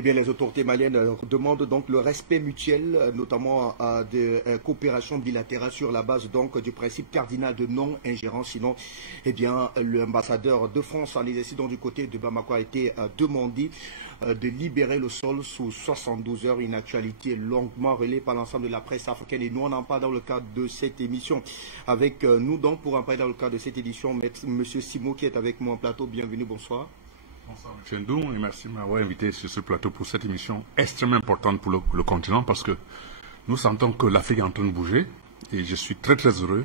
Eh bien, les autorités maliennes demandent donc le respect mutuel, notamment de coopération bilatérale sur la base donc du principe cardinal de non-ingérence. Sinon, eh bien, l'ambassadeur de France en exercice du côté de Bamako a été demandé de libérer le sol sous 72 heures, une actualité longuement relayée par l'ensemble de la presse africaine. Et nous, on en parle dans le cadre de cette émission. Avec nous, donc, pour en parler dans le cadre de cette édition, M. Simo qui est avec moi en plateau. Bienvenue, bonsoir. Bonsoir, M. Ndou, et merci de m'avoir invité sur ce plateau pour cette émission extrêmement importante pour le continent, parce que nous sentons que l'Afrique est en train de bouger, et je suis très très heureux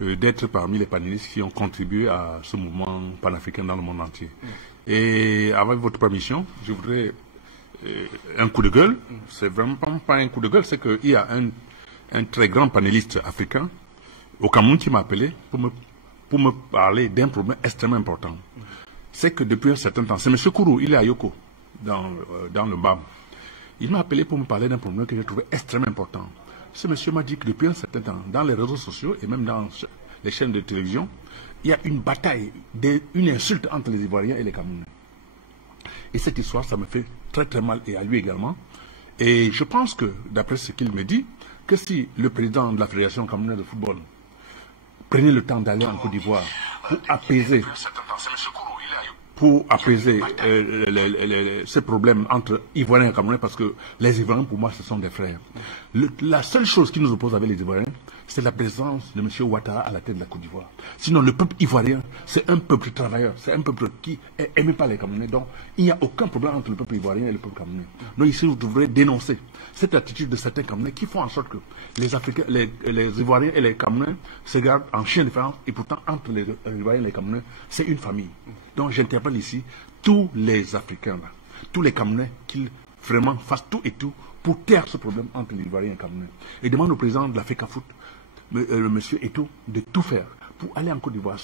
d'être parmi les panélistes qui ont contribué à ce mouvement panafricain dans le monde entier. Et avec votre permission, je voudrais un coup de gueule. C'est vraiment pas un coup de gueule, c'est qu'il y a un très grand panéliste africain au Cameroun qui m'a appelé pour me parler d'un problème extrêmement important. C'est que depuis un certain temps, c'est M. Kourou, il est à Yoko, dans le BAM. Il m'a appelé pour me parler d'un problème que j'ai trouvé extrêmement important. Ce monsieur m'a dit que depuis un certain temps, dans les réseaux sociaux et même dans les chaînes de télévision, il y a une bataille, une insulte entre les Ivoiriens et les Camerounais. Et cette histoire, ça me fait très très mal, et à lui également. Et je pense que, d'après ce qu'il me dit, que si le président de la Fédération camerounaise de football prenait le temps d'aller en Côte d'Ivoire pour apaiser ces problèmes entre Ivoiriens et Camerounais, parce que les Ivoiriens, pour moi, ce sont des frères. La seule chose qui nous oppose avec les Ivoiriens, c'est la présence de M. Ouattara à la tête de la Côte d'Ivoire. Sinon, le peuple ivoirien, c'est un peuple travailleur, c'est un peuple qui est aimé par les Camerounais. Donc, il n'y a aucun problème entre le peuple ivoirien et le peuple camerounais. Donc, ici, vous devrez dénoncer cette attitude de certains Camerounais qui font en sorte que les Africains, les Ivoiriens et les Camerounais se gardent en chien de faïence, et pourtant, entre les Ivoiriens et les Camerounais, c'est une famille. Donc, j'interpelle ici tous les Africains, là, tous les Camerounais, qu'ils vraiment fassent tout et tout pour taire ce problème entre les Ivoiriens et les Camerounais. Et demande au président de l'Africa Foot, le monsieur Eto'o, de tout faire pour aller en Côte d'Ivoire,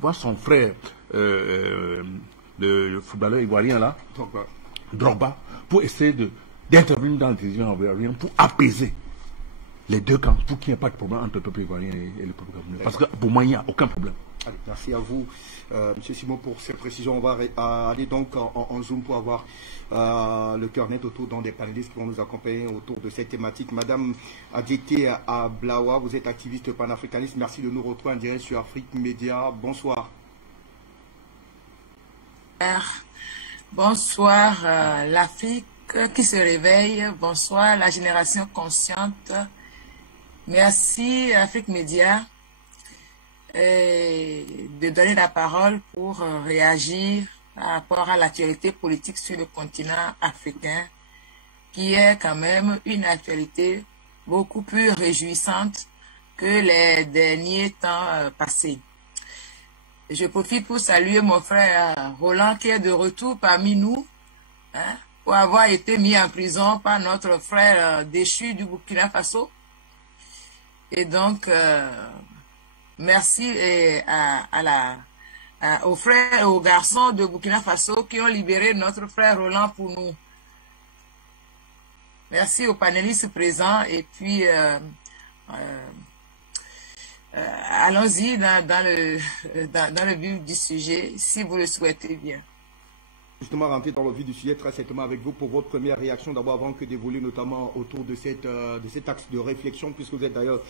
voir son frère, le footballeur ivoirien là, Drogba, pour essayer d'intervenir dans la décision ivoirienne pour apaiser les deux camps, pour qu'il n'y ait pas de problème entre le peuple ivoirien et le peuple camerounais. Parce que pour moi, il n'y a aucun problème. Allez, merci à vous, M. Simon, pour ces précisions. On va aller donc en Zoom pour avoir le cœur net autour des panélistes qui vont nous accompagner autour de cette thématique. Madame Adjete Ablawa, vous êtes activiste panafricaniste. Merci de nous retrouver en direct sur Afrique Média. Bonsoir. Bonsoir, l'Afrique qui se réveille. Bonsoir, la génération consciente. Merci, Afrique Média, de donner la parole pour réagir par rapport à l'actualité politique sur le continent africain, qui est quand même une actualité beaucoup plus réjouissante que les derniers temps passés. Je profite pour saluer mon frère Roland qui est de retour parmi nous, pour avoir été mis en prison par notre frère déchu du Burkina Faso. Et donc, merci aux frères et aux garçons de Burkina Faso qui ont libéré notre frère Roland pour nous. Merci aux panélistes présents, et puis allons-y dans le vif du sujet, si vous le souhaitez bien. Justement, rentrer dans le vif du sujet très certainement avec vous pour votre première réaction, d'abord avant que d'évoluer notamment autour de cet axe de réflexion, puisque vous êtes d'ailleurs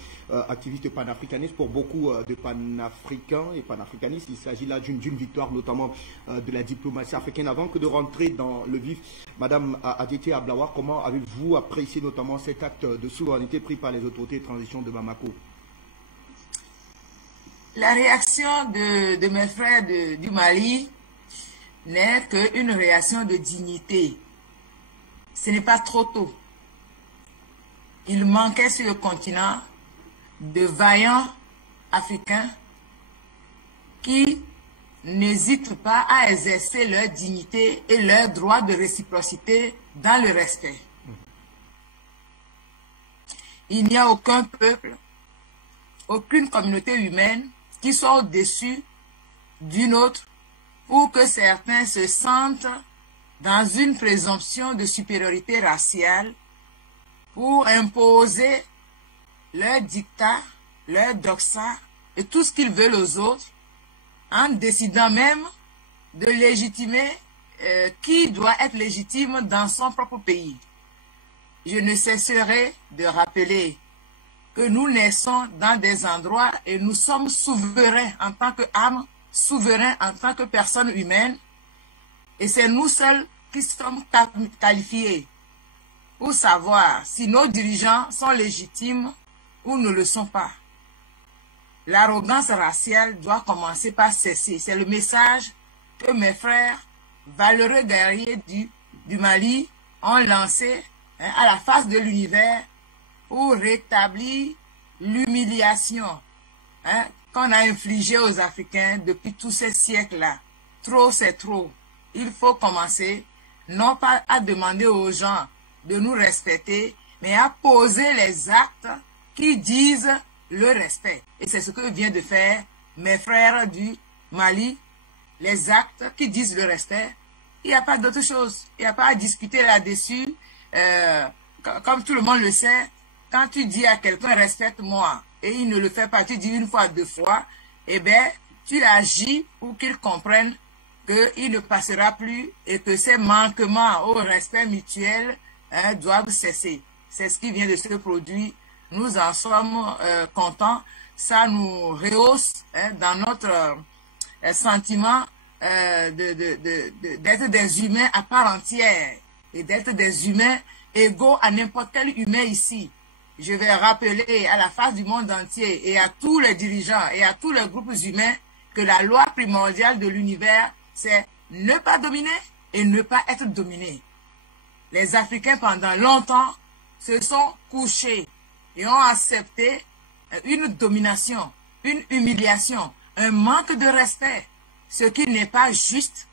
activiste panafricaniste. Pour beaucoup de panafricains et panafricanistes, il s'agit là d'une victoire notamment de la diplomatie africaine. Avant que de rentrer dans le vif, Madame Adjete Ablawa, comment avez-vous apprécié notamment cet acte de souveraineté pris par les autorités de transition de Bamako? La réaction de mes frères du Mali n'est qu'une réaction de dignité. Ce n'est pas trop tôt. Il manquait sur le continent de vaillants Africains qui n'hésitent pas à exercer leur dignité et leur droit de réciprocité dans le respect. Il n'y a aucun peuple, aucune communauté humaine qui soit au-dessus d'une autre pour que certains se sentent dans une présomption de supériorité raciale pour imposer leur dictat, leur doxa et tout ce qu'ils veulent aux autres, en décidant même de légitimer qui doit être légitime dans son propre pays. Je ne cesserai de rappeler que nous naissons dans des endroits et nous sommes souverains en tant qu'âme, souverains en tant que personne humaine, et c'est nous seuls qui sommes qualifiés pour savoir si nos dirigeants sont légitimes ou ne le sont pas. L'arrogance raciale doit commencer par cesser. C'est le message que mes frères, valeureux guerriers du Mali, ont lancé à la face de l'univers pour rétablir l'humiliation qu'on a infligée aux Africains depuis tous ces siècles-là. Trop, c'est trop. Il faut commencer, non pas à demander aux gens de nous respecter, mais à poser les actes qui disent le respect. Et c'est ce que viennent de faire mes frères du Mali, les actes qui disent le respect. Il n'y a pas d'autre chose. Il n'y a pas à discuter là-dessus. Comme tout le monde le sait, quand tu dis à quelqu'un respecte-moi et il ne le fait pas, tu dis une fois, deux fois, eh bien, tu agis pour qu'il comprenne qu'il ne passera plus et que ces manquements au respect mutuel doivent cesser. C'est ce qui vient de se produire. Nous en sommes contents. Ça nous rehausse dans notre sentiment d'être des humains à part entière et d'être des humains égaux à n'importe quel humain ici. Je vais rappeler à la face du monde entier et à tous les dirigeants et à tous les groupes humains que la loi primordiale de l'univers, c'est ne pas dominer et ne pas être dominé. Les Africains, pendant longtemps, se sont couchés et ont accepté une domination, une humiliation, un manque de respect, ce qui n'est pas juste,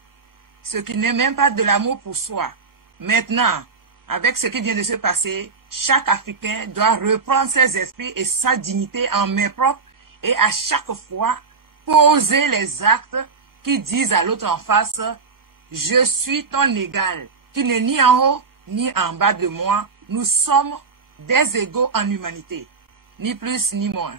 ce qui n'est même pas de l'amour pour soi. Maintenant, avec ce qui vient de se passer, chaque Africain doit reprendre ses esprits et sa dignité en main propre et à chaque fois poser les actes qui disent à l'autre en face « Je suis ton égal, tu n'es ni en haut ni en bas de moi, nous sommes des égaux en humanité, ni plus ni moins. »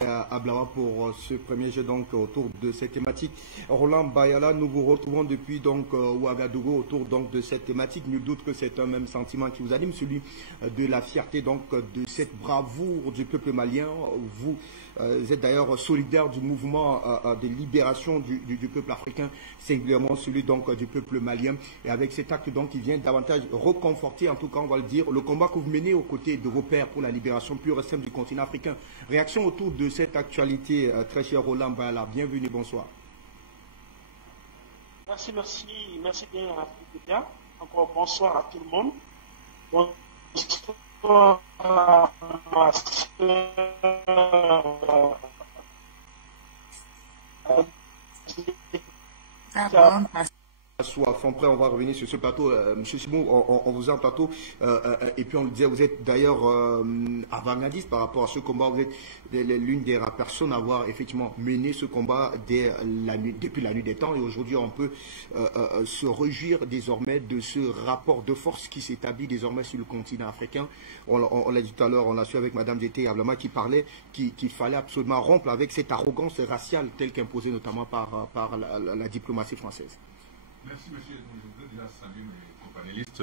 Ablawa pour ce premier jeu donc autour de cette thématique. Roland Bayala, nous vous retrouvons depuis donc Ouagadougou autour donc de cette thématique. Nul doute que c'est un même sentiment qui vous anime, celui de la fierté donc de cette bravoure du peuple malien. Vous êtes d'ailleurs solidaire du mouvement de libération du peuple africain, singulièrement celui donc du peuple malien. Et avec cet acte donc qui vient davantage reconforter, en tout cas on va le dire, le combat que vous menez aux côtés de vos pairs pour la libération pure et simple du continent africain. Réaction autour de cette actualité, très cher Roland Bayala. Bienvenue, bonsoir. Merci bien à Africa. Encore bonsoir à tout le monde. Bonsoir à ma soeur. Soif. Après, on va revenir sur ce plateau. Monsieur Simou, on vous a en plateau. Et puis, on le disait, vous êtes d'ailleurs avant-gardiste par rapport à ce combat. Vous êtes l'une des rares personnes à avoir effectivement mené ce combat depuis la nuit des temps. Et aujourd'hui, on peut se réjouir désormais de ce rapport de force qui s'établit désormais sur le continent africain. On l'a dit tout à l'heure, on a su avec Mme Dété Ablama qui parlait qu'il fallait absolument rompre avec cette arrogance raciale telle qu'imposée notamment par la diplomatie française. Merci, monsieur. Je voudrais déjà saluer mes companélistes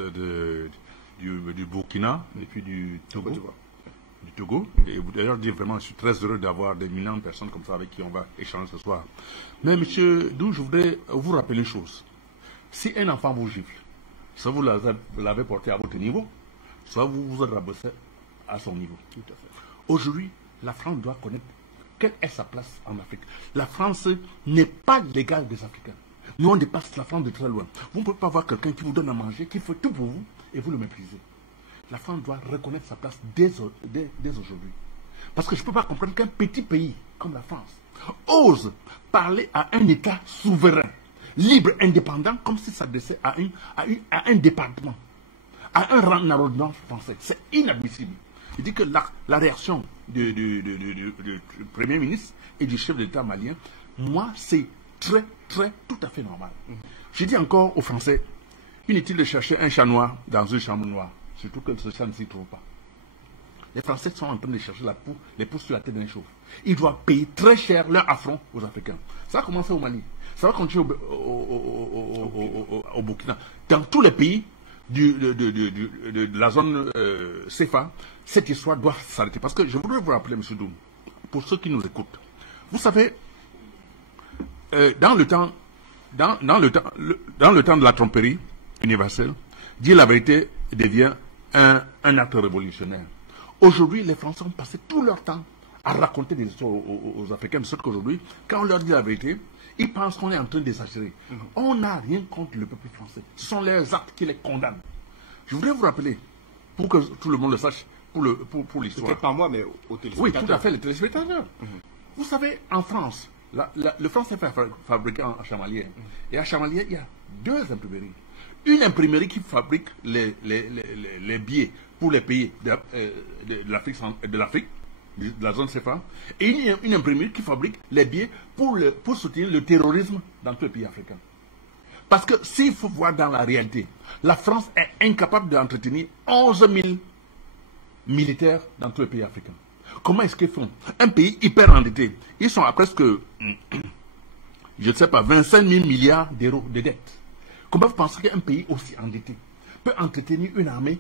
du Burkina et puis du Togo. Et d'ailleurs, dire vraiment, je suis très heureux d'avoir des millions de personnes comme ça avec qui on va échanger ce soir. Mais monsieur Dou, je voudrais vous rappeler une chose. Si un enfant vous gifle, soit vous l'avez porté à votre niveau, soit vous vous rabaissez à son niveau. Tout à fait. Aujourd'hui, la France doit connaître quelle est sa place en Afrique. La France n'est pas l'égale des Africains. Nous, on dépasse la France de très loin. Vous ne pouvez pas voir quelqu'un qui vous donne à manger, qui fait tout pour vous, et vous le méprisez. La France doit reconnaître sa place dès aujourd'hui. Parce que je ne peux pas comprendre qu'un petit pays comme la France ose parler à un État souverain, libre, indépendant, comme s'il s'adressait à un département, à un arrondissement français. C'est inadmissible. Je dis que la réaction du Premier ministre et du chef de l'État malien, moi, c'est tout à fait normal. Je dis encore aux Français, inutile de chercher un chat noir dans une chambre noire, surtout que ce chat ne s'y trouve pas. les Français sont en train de chercher les poux sur la tête d'un chauve. Ils doivent payer très cher leur affront aux Africains. Ça a commencé au Mali. Ça va continuer au Burkina. Dans tous les pays de la zone CFA, cette histoire doit s'arrêter. Parce que je voudrais vous rappeler, M. Doum, pour ceux qui nous écoutent, vous savez, dans le temps de la tromperie universelle, dire la vérité devient un acte révolutionnaire. Aujourd'hui, les Français ont passé tout leur temps à raconter des histoires aux Africains, de sorte qu'aujourd'hui, quand on leur dit la vérité, ils pensent qu'on est en train d'exagérer. On n'a rien contre le peuple français. Ce sont leurs actes qui les condamnent. Je voudrais vous rappeler, pour que tout le monde le sache, pour l'histoire. Peut-être pas moi, mais aux téléspectateurs. Oui, tout à fait, les téléspectateurs. Vous savez, en France, le français est fabriqué à Chamalières. Et à Chamalières, il y a 2 imprimeries. Une imprimerie qui fabrique les billets pour les pays de l'Afrique, de la zone CFA, et une imprimerie qui fabrique les billets pour soutenir le terrorisme dans tous les pays africains. Parce que s'il faut voir dans la réalité, la France est incapable d'entretenir 11 000 militaires dans tous les pays africains. Comment est-ce qu'ils font? Un pays hyper endetté. Ils sont à presque, je ne sais pas, 25 000 milliards d'euros de dettes. Comment vous pensez qu'un pays aussi endetté peut entretenir une armée,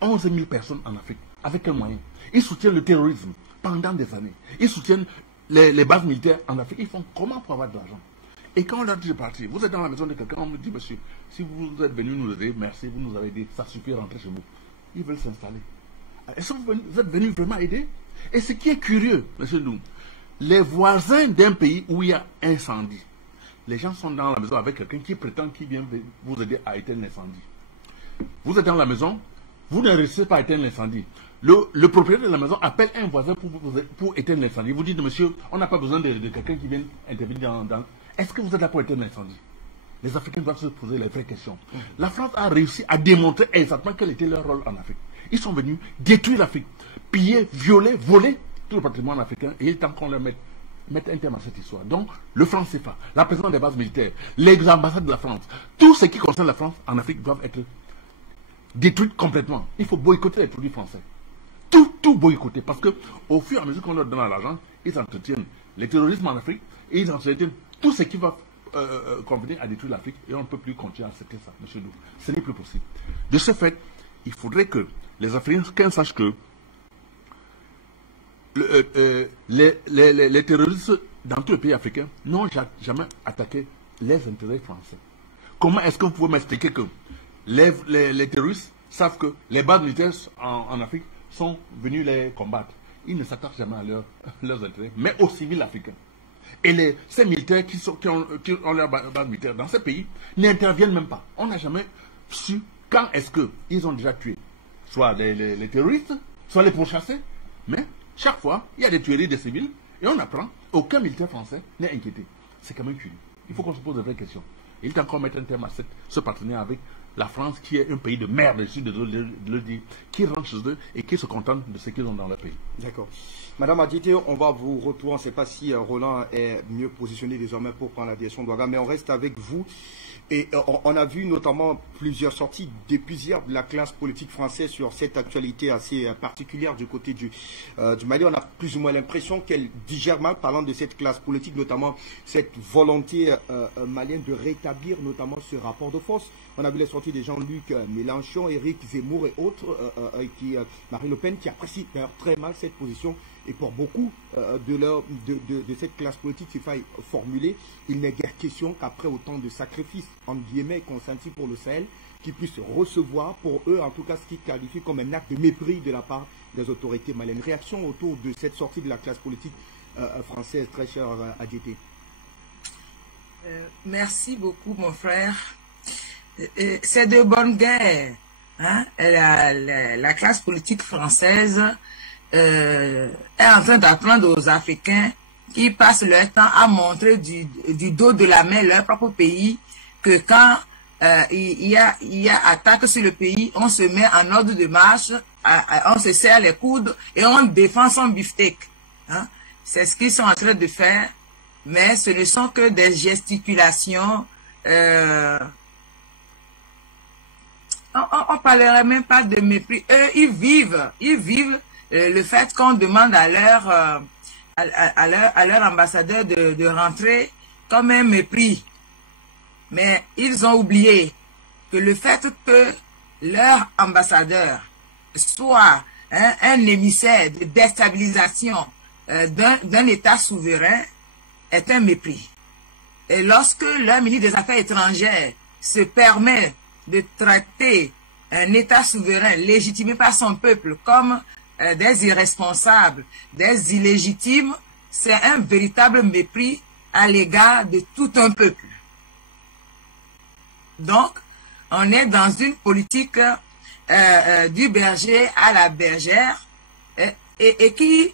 11 000 personnes en Afrique? Avec quels moyens? Ils soutiennent le terrorisme pendant des années. Ils soutiennent les bases militaires en Afrique. Ils font comment pour avoir de l'argent? Et quand on leur dit de partir, vous êtes dans la maison de quelqu'un, on me dit, monsieur, si vous êtes venu nous aider, merci, vous nous avez aidé, ça suffit, rentrez chez vous. Ils veulent s'installer. Est-ce que vous êtes venu vraiment aider? Et ce qui est curieux, monsieur Doum, les voisins d'un pays où il y a incendie, les gens sont dans la maison avec quelqu'un qui prétend qu'il vient vous aider à éteindre l'incendie. Vous êtes dans la maison, vous ne réussissez pas à éteindre l'incendie. Le propriétaire de la maison appelle un voisin pour éteindre l'incendie. Vous dites, monsieur, on n'a pas besoin de quelqu'un qui vienne intervenir dans... Est-ce que vous êtes là pour éteindre l'incendie? Les Africains doivent se poser les vraies questions. La France a réussi à démontrer exactement quel était leur rôle en Afrique. Ils sont venus détruire l'Afrique, piller, violer, voler tout le patrimoine africain, et il est temps qu'on leur mette un terme à cette histoire. Donc, le franc CFA, la présence des bases militaires, les ambassades de la France, tout ce qui concerne la France en Afrique doivent être détruits complètement. Il faut boycotter les produits français. Tout boycotter, parce que au fur et à mesure qu'on leur donne l'argent, ils entretiennent le terrorisme en Afrique, et ils entretiennent tout ce qui va convenir à détruire l'Afrique, et on ne peut plus continuer à accepter ça, monsieur Dou. Ce n'est plus possible. De ce fait, il faudrait que les Africains sachent que les terroristes dans tous les pays africains n'ont jamais attaqué les intérêts français. Comment est-ce que vous pouvez m'expliquer que les terroristes savent que les bases militaires en Afrique sont venus les combattre? Ils ne s'attaquent jamais à leurs intérêts, mais aux civils africains. Et ces militaires qui ont leur base militaire dans ces pays n'interviennent même pas. On n'a jamais su quand est-ce qu'ils ont déjà tué soit les terroristes, soit les pourchassés. Mais chaque fois, il y a des tueries de civils et on apprend aucun militaire français n'est inquiété. C'est quand même curieux. Il faut qu'on se pose de vraies questions. Il est encore mettre un terme à ce partenariat avec la France, qui est un pays de merde, je suis désolé de le dire, qui rentre chez eux et qui se contente de ce qu'ils ont dans leur pays. D'accord. Madame Adjité, on va vous retourner. On ne sait pas si Roland est mieux positionné désormais pour prendre la direction d'Ouaga, mais on reste avec vous. Et on a vu notamment plusieurs sorties depuis hier de la classe politique française sur cette actualité assez particulière du côté du Mali. On a plus ou moins l'impression qu'elle digère mal, parlant de cette classe politique, notamment cette volonté malienne de rétablir notamment ce rapport de force. On a vu les sorties de Jean-Luc Mélenchon, Éric Zemmour et autres, Marine Le Pen, qui apprécient très mal cette position. Et pour beaucoup de cette classe politique qui faille formuler, il n'est guère question qu'après autant de sacrifices, entre guillemets, consentis pour le Sahel, qu'ils puissent recevoir pour eux, en tout cas, ce qu'ils qualifient comme un acte de mépris de la part des autorités maliennes. Réaction autour de cette sortie de la classe politique française, très chère ADT. Merci beaucoup, mon frère. C'est de bonne guerre. Hein? La classe politique française est en train d'apprendre aux Africains qui passent leur temps à montrer du dos de la main leur propre pays, que quand il y a attaque sur le pays, on se met en ordre de marche, on se serre les coudes et on défend son beefsteak. Hein? C'est ce qu'ils sont en train de faire, mais ce ne sont que des gesticulations. On parlerait même pas de mépris. Eux, ils vivent le fait qu'on demande à leur ambassadeur de rentrer comme un mépris. Mais ils ont oublié que le fait que leur ambassadeur soit un émissaire de déstabilisation d'un État souverain est un mépris. Et lorsque leur ministre des Affaires étrangères se permet de traiter un État souverain légitimé par son peuple comme des irresponsables, des illégitimes, c'est un véritable mépris à l'égard de tout un peuple. Donc, on est dans une politique du berger à la bergère et qui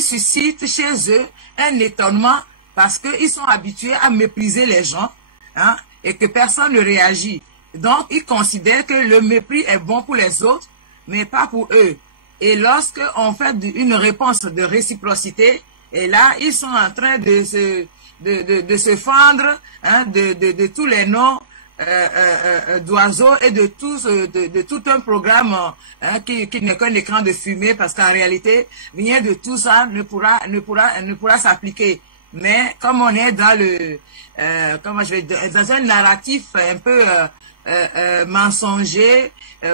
suscite chez eux un étonnement parce qu'ils sont habitués à mépriser les gens, hein, et que personne ne réagit. Donc, ils considèrent que le mépris est bon pour les autres, mais pas pour eux. Et lorsque on fait une réponse de réciprocité, et là, ils sont en train de se fendre, hein, de tous les noms d'oiseaux et de tout un programme qui n'est qu'un écran de fumée, parce qu'en réalité, rien de tout ça ne pourra s'appliquer. Mais comme on est dans dans un narratif un peu mensonger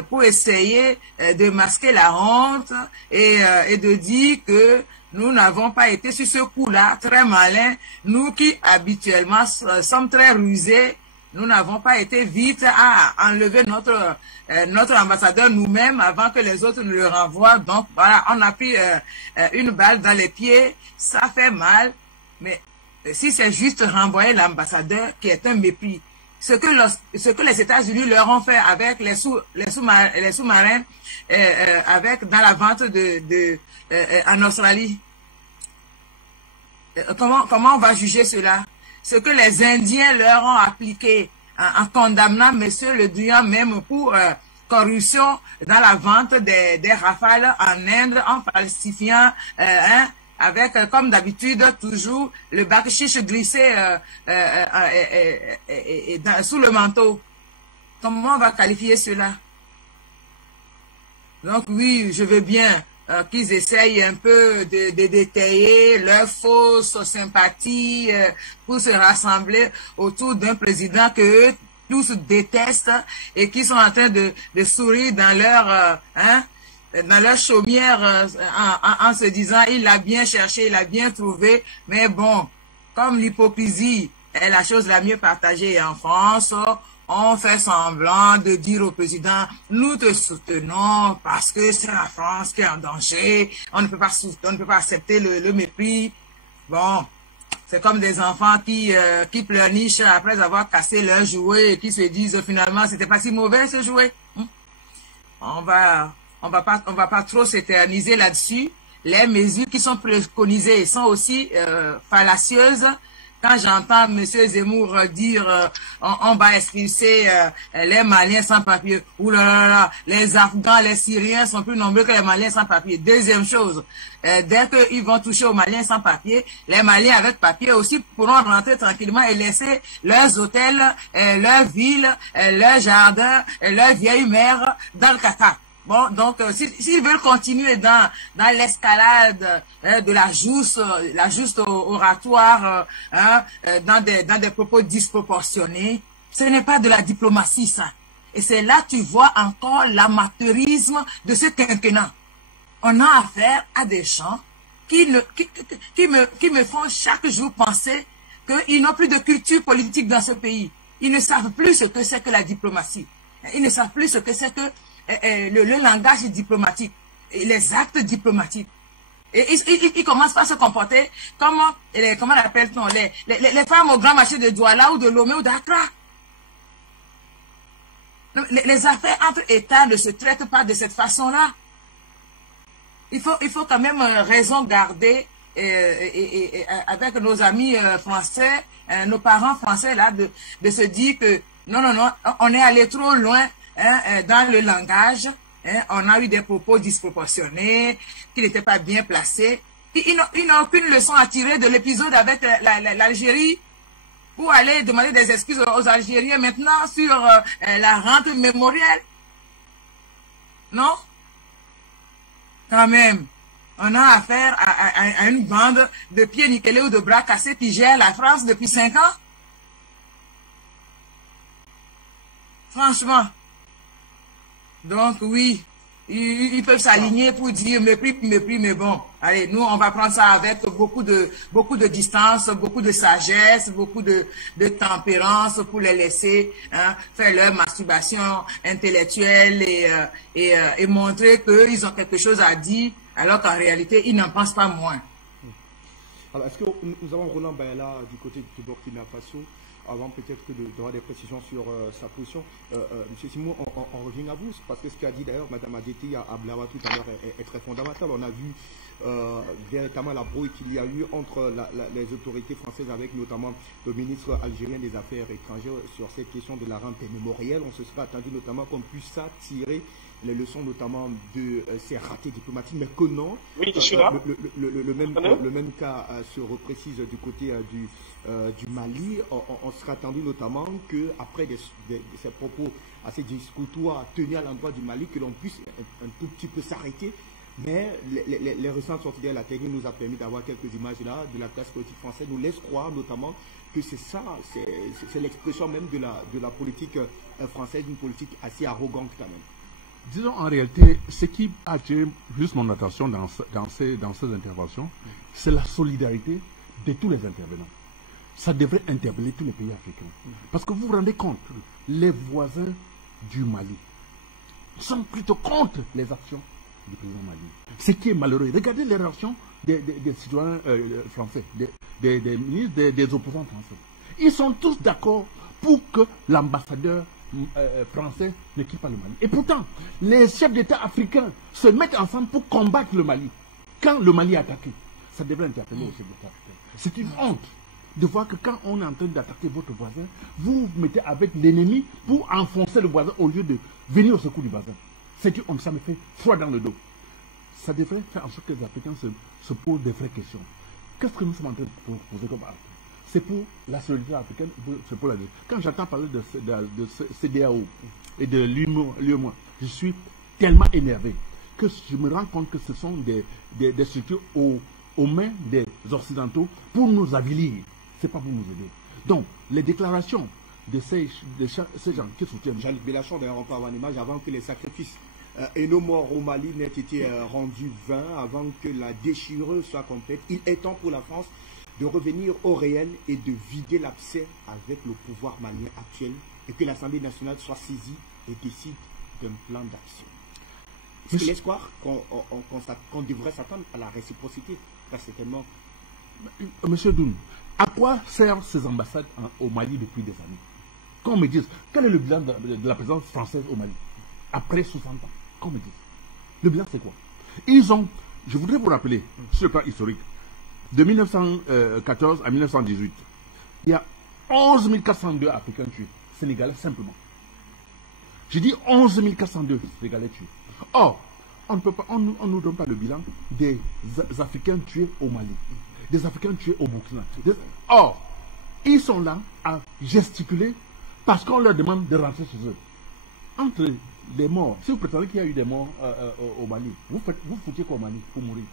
pour essayer de masquer la honte et de dire que nous n'avons pas été sur ce coup-là très malins, nous qui habituellement sommes très rusés. Nous n'avons pas été vite à enlever notre ambassadeur nous-mêmes avant que les autres ne le renvoient. Donc voilà, on a pris une balle dans les pieds, ça fait mal. Mais si c'est juste renvoyer l'ambassadeur, qui est un mépris, ce que les États-Unis leur ont fait avec les sous-marins, dans la vente en Australie, comment on va juger cela? Ce que les Indiens leur ont appliqué en condamnant M. Le Drian même pour corruption dans la vente des Rafales en Inde, en falsifiant, avec, comme d'habitude, toujours le bakshish glissé sous le manteau. Comment on va qualifier cela? Donc oui, je veux bien qu'ils essayent un peu de détailler leurs fausses sympathies pour se rassembler autour d'un président que eux tous détestent et qui sont en train de sourire dans leur chaumière en se disant il l'a bien cherché, il l'a bien trouvé. Mais bon, comme l'hypocrisie est la chose la mieux partagée en France, on fait semblant de dire au président, nous te soutenons parce que c'est la France qui est en danger, on ne peut pas accepter le mépris. Bon, c'est comme des enfants qui pleurnichent après avoir cassé leur jouet et qui se disent finalement c'était pas si mauvais ce jouet. On va pas trop s'éterniser là-dessus. Les mesures qui sont préconisées sont aussi fallacieuses. Quand j'entends M. Zemmour dire on va expulser les Maliens sans papier, oulala, les Afghans, les Syriens sont plus nombreux que les Maliens sans papier. Deuxième chose, dès qu'ils vont toucher aux Maliens sans papier, les Maliens avec papier aussi pourront rentrer tranquillement et laisser leurs hôtels, leurs villes, leurs jardins, leurs vieilles mères dans le caca. Bon, donc, s'ils veulent continuer dans l'escalade de la juste oratoire, dans des propos disproportionnés, ce n'est pas de la diplomatie, ça. Et c'est là que tu vois encore l'amateurisme de ce quinquennat. On a affaire à des gens qui me font chaque jour penser qu'ils n'ont plus de culture politique dans ce pays. Ils ne savent plus ce que c'est que la diplomatie. Ils ne savent plus ce que c'est que le langage diplomatique, et les actes diplomatiques. Et ils commencent par se comporter comme, comment l'appelle-t-on, les femmes au grand marché de Douala ou de Lomé ou d'Accra. Les affaires entre États ne se traitent pas de cette façon-là. Il faut quand même raison garder avec nos amis français, nos parents français là, de se dire que non, on est allé trop loin. Dans le langage, on a eu des propos disproportionnés, qui n'étaient pas bien placés. Ils n'ont aucune leçon à tirer de l'épisode avec l'Algérie pour aller demander des excuses aux Algériens maintenant sur la rente mémorielle. Non? Quand même, on a affaire à une bande de pieds nickelés ou de bras cassés qui gère la France depuis 5 ans. Franchement. Donc oui, ils peuvent s'aligner pour dire mépris, mais bon, allez, nous on va prendre ça avec beaucoup de distance, beaucoup de sagesse, beaucoup de tempérance pour les laisser faire leur masturbation intellectuelle et montrer qu'ils ont quelque chose à dire, alors qu'en réalité ils n'en pensent pas moins. Alors est-ce que nous avons Roland Bayala du côté du Burkina Faso? Avant peut-être d'avoir des précisions sur sa position. Monsieur Simon, on revient à vous, parce que ce qu'a dit d'ailleurs Mme Adjeti à Blawa tout à l'heure est très fondamental. On a vu véritablement la brouille qu'il y a eu entre les autorités françaises avec notamment le ministre algérien des Affaires étrangères sur cette question de la rente mémorielle. On se serait attendu notamment qu'on puisse tirer les leçons notamment de ces ratés diplomatiques, mais que non. Oui, je suis là. Le même cas se reprécise du côté du Mali. On serait attendu notamment qu'après ces propos assez discoutoires tenus à l'endroit du Mali, que l'on puisse un tout petit peu s'arrêter. Mais les récentes sorties de la technique nous a permis d'avoir quelques images là de la classe politique française, nous laisse croire notamment que c'est ça, c'est l'expression même de la politique française, une politique assez arrogante quand même. Disons en réalité, ce qui a attiré plus mon attention dans ces interventions, c'est la solidarité de tous les intervenants. Ça devrait interpeller tous les pays africains. Parce que vous vous rendez compte, les voisins du Mali sont plutôt contre les actions du président Mali. Ce qui est malheureux. Regardez les réactions des citoyens français, des ministres, des opposants français. Ils sont tous d'accord pour que l'ambassadeur français ne quitte pas le Mali. Et pourtant, les chefs d'État africains se mettent ensemble pour combattre le Mali. Quand le Mali est attaqué, ça devrait interpeller les chefs d'État africains. C'est une honte de voir que quand on est en train d'attaquer votre voisin, vous vous mettez avec l'ennemi pour enfoncer le voisin au lieu de venir au secours du voisin. C'est une honte, ça me fait froid dans le dos. Ça devrait faire en sorte que les Africains se posent des vraies questions. Qu'est-ce que nous sommes en train de poser comme acte? C'est pour la solidarité africaine, c'est pour la vie. Quand j'entends parler de CEDEAO et de l'UEMOA, je suis tellement énervé que je me rends compte que ce sont des structures aux mains des Occidentaux pour nous avilir. Ce n'est pas pour nous aider. Donc, les déclarations de ces gens qui soutiennent. Jean-Luc Mélenchon, d'ailleurs, on peut avoir une image avant que les sacrifices et nos morts au Mali n'aient été rendus vains, avant que la déchirure soit complète. Il est temps pour la France de revenir au réel et de vider l'abcès avec le pouvoir malien actuel et que l'Assemblée nationale soit saisie et décide d'un plan d'action. Est-ce qu'il croire qu'on devrait s'attendre à la réciprocité? Pas certainement. Monsieur Doun, à quoi servent ces ambassades au Mali depuis des années? Qu'on me dise, quel est le bilan de la présence française au Mali après 60 ans? Qu'on me dise. Le bilan, c'est quoi? Je voudrais vous rappeler, sur le plan historique, de 1914 à 1918, il y a 11 402 Africains tués, Sénégalais simplement. Je dis 11 402 Sénégalais tués. Or, on ne nous donne pas le bilan des Africains tués au Mali, des Africains tués au Burkina. Or, ils sont là à gesticuler parce qu'on leur demande de rentrer chez eux. Entre les morts, si vous prétendez qu'il y a eu des morts au Mali, vous foutiez quoi au Mali pour mourir?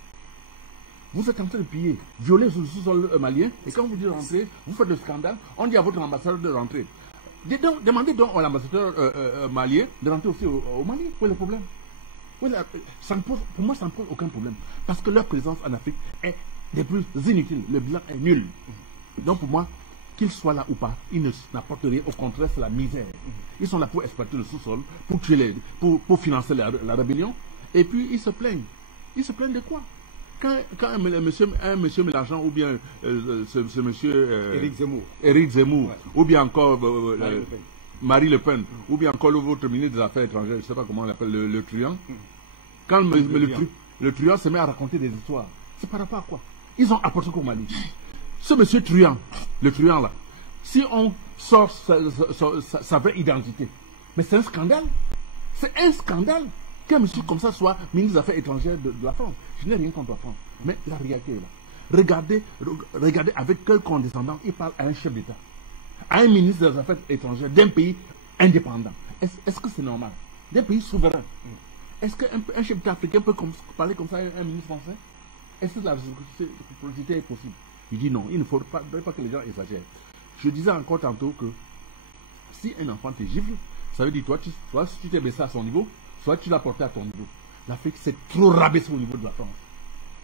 Vous êtes en train de piller, violer le sous-sol malien, et quand vous dites rentrer, vous faites le scandale, on dit à votre ambassadeur de rentrer. Demandez donc à l'ambassadeur malien de rentrer aussi au Mali. Où est le problème? Pour moi, ça ne pose aucun problème. Parce que leur présence en Afrique est des plus inutiles. Le bilan est nul. Donc pour moi, qu'ils soient là ou pas, ils n'apportent rien. Au contraire, c'est la misère. Ils sont là pour exploiter le sous-sol, pour financer la rébellion. Et puis, ils se plaignent. Ils se plaignent de quoi? Quand un monsieur Mélenchon ou bien ce monsieur Éric Zemmour ouais. Ou bien encore Marie Le Pen ou bien encore votre ministre des Affaires étrangères, je ne sais pas comment on l'appelle, le truand, quand le truand se met à raconter des histoires, c'est par rapport à quoi? Ils ont apporté qu'au Mali. Ce monsieur truand, le truand là, si on sort sa vraie identité, mais c'est un scandale. C'est un scandale qu'un monsieur comme ça soit ministre des Affaires étrangères de la France. Je n'ai rien contre la France. Mais la réalité est là. Regardez avec quel condescendant il parle à un chef d'État, à un ministre des Affaires étrangères d'un pays indépendant. Est-ce que c'est normal? D'un pays souverain. Est-ce qu'un chef d'État africain peut parler comme ça à un ministre français? Est-ce que la réciprocité est possible? Il dit non, il ne faudrait pas que les gens exagèrent. Je disais encore tantôt que si un enfant te gifle, ça veut dire toi, si tu t'es baissé à son niveau, soit tu l'as porté à ton niveau. L'Afrique s'est trop rabaissée au niveau de la France.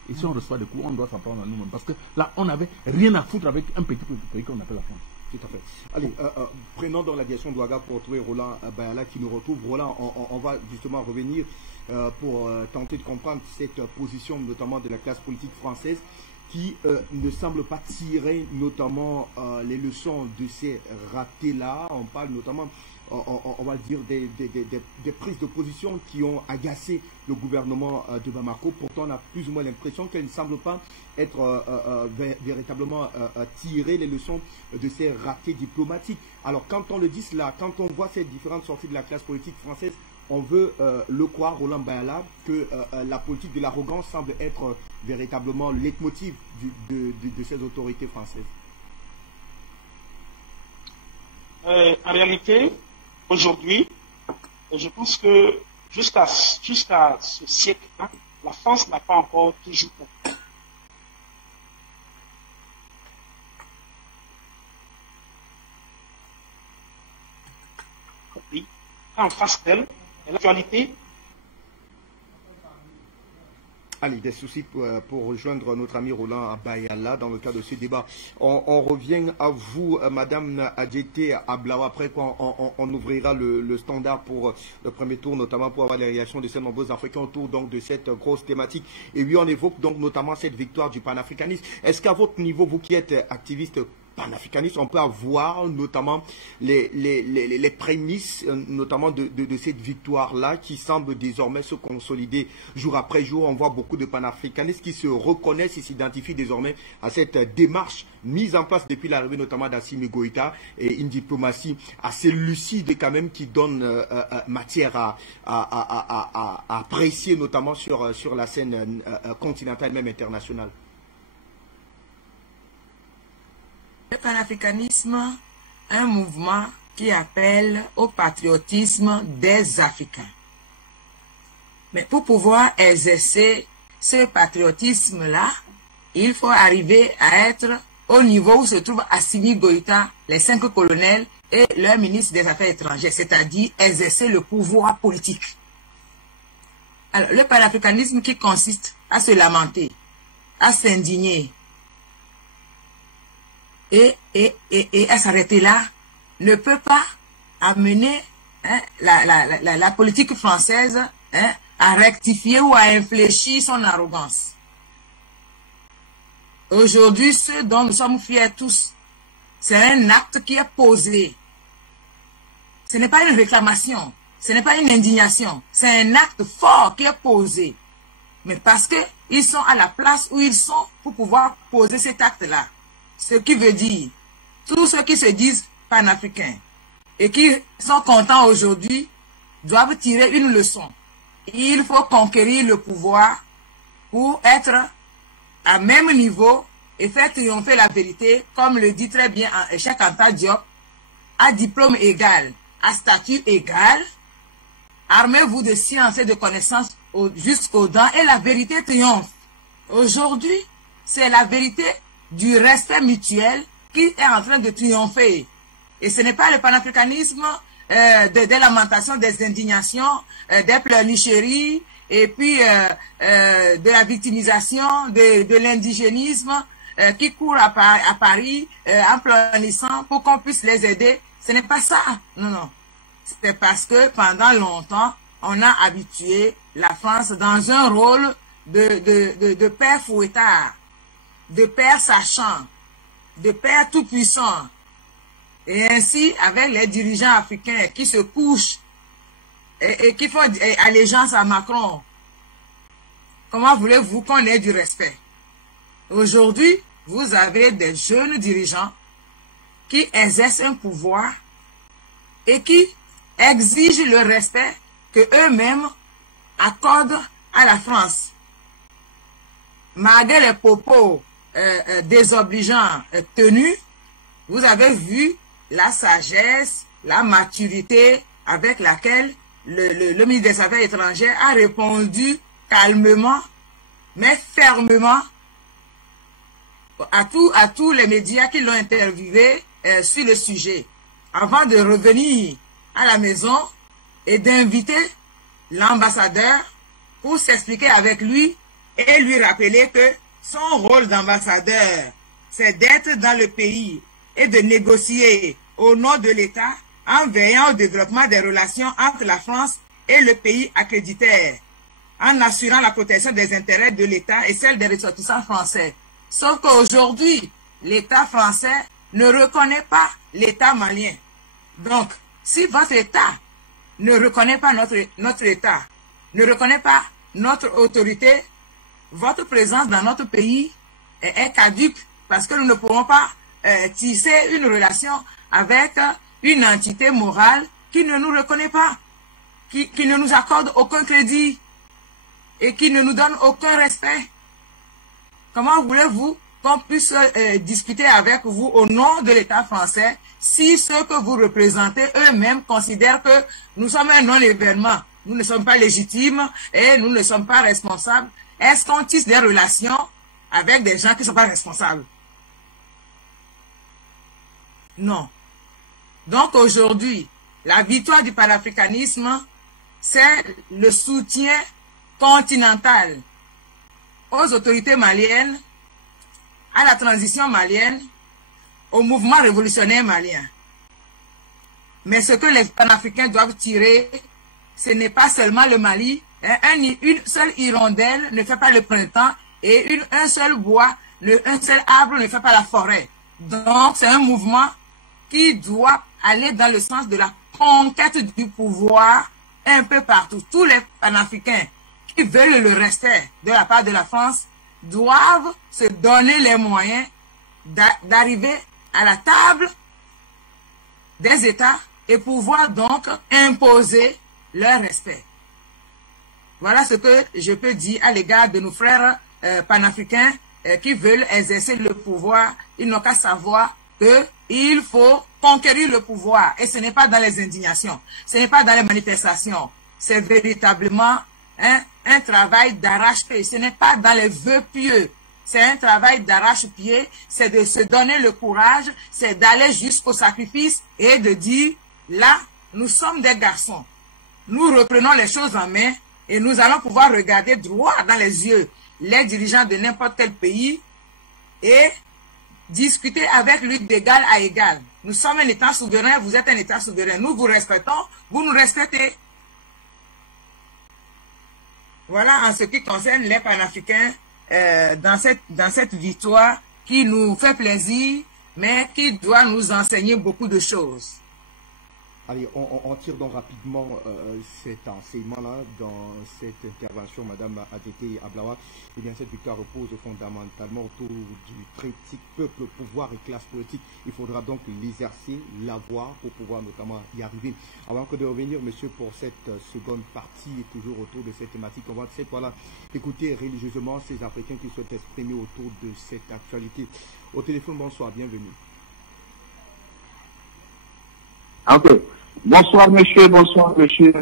Et si on reçoit des coups, on doit s'en prendre à nous-mêmes. Parce que là, on n'avait rien à foutre avec un petit pays qu'on appelle la France. Tout à fait. Allez, prenons dans la direction d'Ouaga pour retrouver Roland Bayala qui nous retrouve. Roland, on va justement revenir pour tenter de comprendre cette position, notamment de la classe politique française, qui ne semble pas tirer notamment les leçons de ces ratés-là. On parle notamment, on va dire, des prises de position qui ont agacé le gouvernement de Bamako. Pourtant, on a plus ou moins l'impression qu'elle ne semble pas être véritablement tirer les leçons de ces ratés diplomatiques. Alors, quand on le dit cela, quand on voit ces différentes sorties de la classe politique française, on veut le croire, Roland Bayala, que la politique de l'arrogance semble être véritablement le leitmotiv de ces autorités françaises. En réalité, aujourd'hui, je pense que jusqu'à ce siècle-là, la France n'a pas encore toujours compris. En face d'elle, l'actualité. Allez, des soucis pour rejoindre notre ami Roland Bayala dans le cadre de ce débat. On revient à vous, Madame Adjeté Ablawa, après qu'on ouvrira le standard pour le premier tour, notamment pour avoir les réactions de ces nombreux Africains autour donc, de cette grosse thématique. Et oui, on évoque donc notamment cette victoire du panafricanisme. Est-ce qu'à votre niveau, vous qui êtes activiste panafricaniste, on peut avoir notamment les prémices, notamment de cette victoire-là qui semble désormais se consolider jour après jour. On voit beaucoup de panafricanistes qui se reconnaissent et s'identifient désormais à cette démarche mise en place depuis l'arrivée notamment d'Assimi Goïta et une diplomatie assez lucide quand même qui donne matière à apprécier notamment sur la scène continentale et même internationale. Le panafricanisme, un mouvement qui appelle au patriotisme des Africains. Mais pour pouvoir exercer ce patriotisme-là, il faut arriver à être au niveau où se trouve Assimi Goïta, les 5 colonels et leur ministre des Affaires étrangères, c'est-à-dire exercer le pouvoir politique. Alors, le panafricanisme qui consiste à se lamenter, à s'indigner, et à s'arrêter là, ne peut pas amener la politique française à rectifier ou à infléchir son arrogance. Aujourd'hui, ce dont nous sommes fiers tous, c'est un acte qui est posé. Ce n'est pas une réclamation, ce n'est pas une indignation, c'est un acte fort qui est posé. Mais parce qu'ils sont à la place où ils sont pour pouvoir poser cet acte-là. Ce qui veut dire, tous ceux qui se disent panafricains et qui sont contents aujourd'hui doivent tirer une leçon. Il faut conquérir le pouvoir pour être à même niveau et faire triompher la vérité, comme le dit très bien Cheikh Anta Diop, à diplôme égal, à statut égal, armez-vous de science et de connaissances jusqu'aux dents et la vérité triomphe. Aujourd'hui, c'est la vérité du respect mutuel qui est en train de triompher. Et ce n'est pas le panafricanisme des lamentations, des indignations, des pleurnicheries, et puis de la victimisation, de l'indigénisme qui court à Paris en pleurnissant pour qu'on puisse les aider. Ce n'est pas ça. Non, non. C'est parce que pendant longtemps, on a habitué la France dans un rôle de père fouettard, de père sachant, de père tout-puissant. Et ainsi, avec les dirigeants africains qui se couchent et qui font allégeance à Macron, comment voulez-vous qu'on ait du respect? Aujourd'hui, vous avez des jeunes dirigeants qui exercent un pouvoir et qui exigent le respect que eux-mêmes accordent à la France. Malgré les propos désobligeants tenus, vous avez vu la sagesse, la maturité avec laquelle le ministre des Affaires étrangères a répondu calmement, mais fermement, à tous les médias qui l'ont interviewé sur le sujet, avant de revenir à la maison et d'inviter l'ambassadeur pour s'expliquer avec lui et lui rappeler que son rôle d'ambassadeur, c'est d'être dans le pays et de négocier au nom de l'État en veillant au développement des relations entre la France et le pays accréditaire, en assurant la protection des intérêts de l'État et celle des ressortissants français. Sauf qu'aujourd'hui, l'État français ne reconnaît pas l'État malien. Donc, si votre État ne reconnaît pas notre État, ne reconnaît pas notre autorité, votre présence dans notre pays est caduque, parce que nous ne pourrons pas tisser une relation avec une entité morale qui ne nous reconnaît pas, qui ne nous accorde aucun crédit et qui ne nous donne aucun respect. Comment voulez-vous qu'on puisse discuter avec vous au nom de l'État français si ceux que vous représentez eux-mêmes considèrent que nous sommes un non-événement, nous ne sommes pas légitimes et nous ne sommes pas responsables? Est-ce qu'on tisse des relations avec des gens qui ne sont pas responsables? Non. Donc aujourd'hui, la victoire du panafricanisme, c'est le soutien continental aux autorités maliennes, à la transition malienne, au mouvement révolutionnaire malien. Mais ce que les panafricains doivent tirer, ce n'est pas seulement le Mali. Une seule hirondelle ne fait pas le printemps et un seul bois, un seul arbre ne fait pas la forêt. Donc c'est un mouvement qui doit aller dans le sens de la conquête du pouvoir un peu partout. Tous les panafricains qui veulent le respect de la part de la France doivent se donner les moyens d'arriver à la table des États et pouvoir donc imposer leur respect. Voilà ce que je peux dire à l'égard de nos frères panafricains qui veulent exercer le pouvoir. Ils n'ont qu'à savoir qu'il faut conquérir le pouvoir. Et ce n'est pas dans les indignations, ce n'est pas dans les manifestations. C'est véritablement un travail d'arrache-pied. Ce n'est pas dans les vœux pieux. C'est un travail d'arrache-pied. C'est de se donner le courage. C'est d'aller jusqu'au sacrifice et de dire, là, nous sommes des garçons. Nous reprenons les choses en main et nous allons pouvoir regarder droit dans les yeux les dirigeants de n'importe quel pays et discuter avec lui d'égal à égal. Nous sommes un État souverain, vous êtes un État souverain. Nous vous respectons, vous nous respectez. Voilà en ce qui concerne les panafricains dans cette victoire qui nous fait plaisir, mais qui doit nous enseigner beaucoup de choses. Allez, on tire donc rapidement cet enseignement-là dans cette intervention, Madame Adjete Ablawa. Eh bien, cette victoire repose fondamentalement autour du triptyque peuple, pouvoir et classe politique. Il faudra donc l'exercer, l'avoir pour pouvoir notamment y arriver. Avant que de revenir, monsieur, pour cette seconde partie, et toujours autour de cette thématique, on va écouter religieusement ces Africains qui souhaitent exprimer autour de cette actualité. Au téléphone, bonsoir, bienvenue. Ok. Bonsoir monsieur, bonsoir monsieur.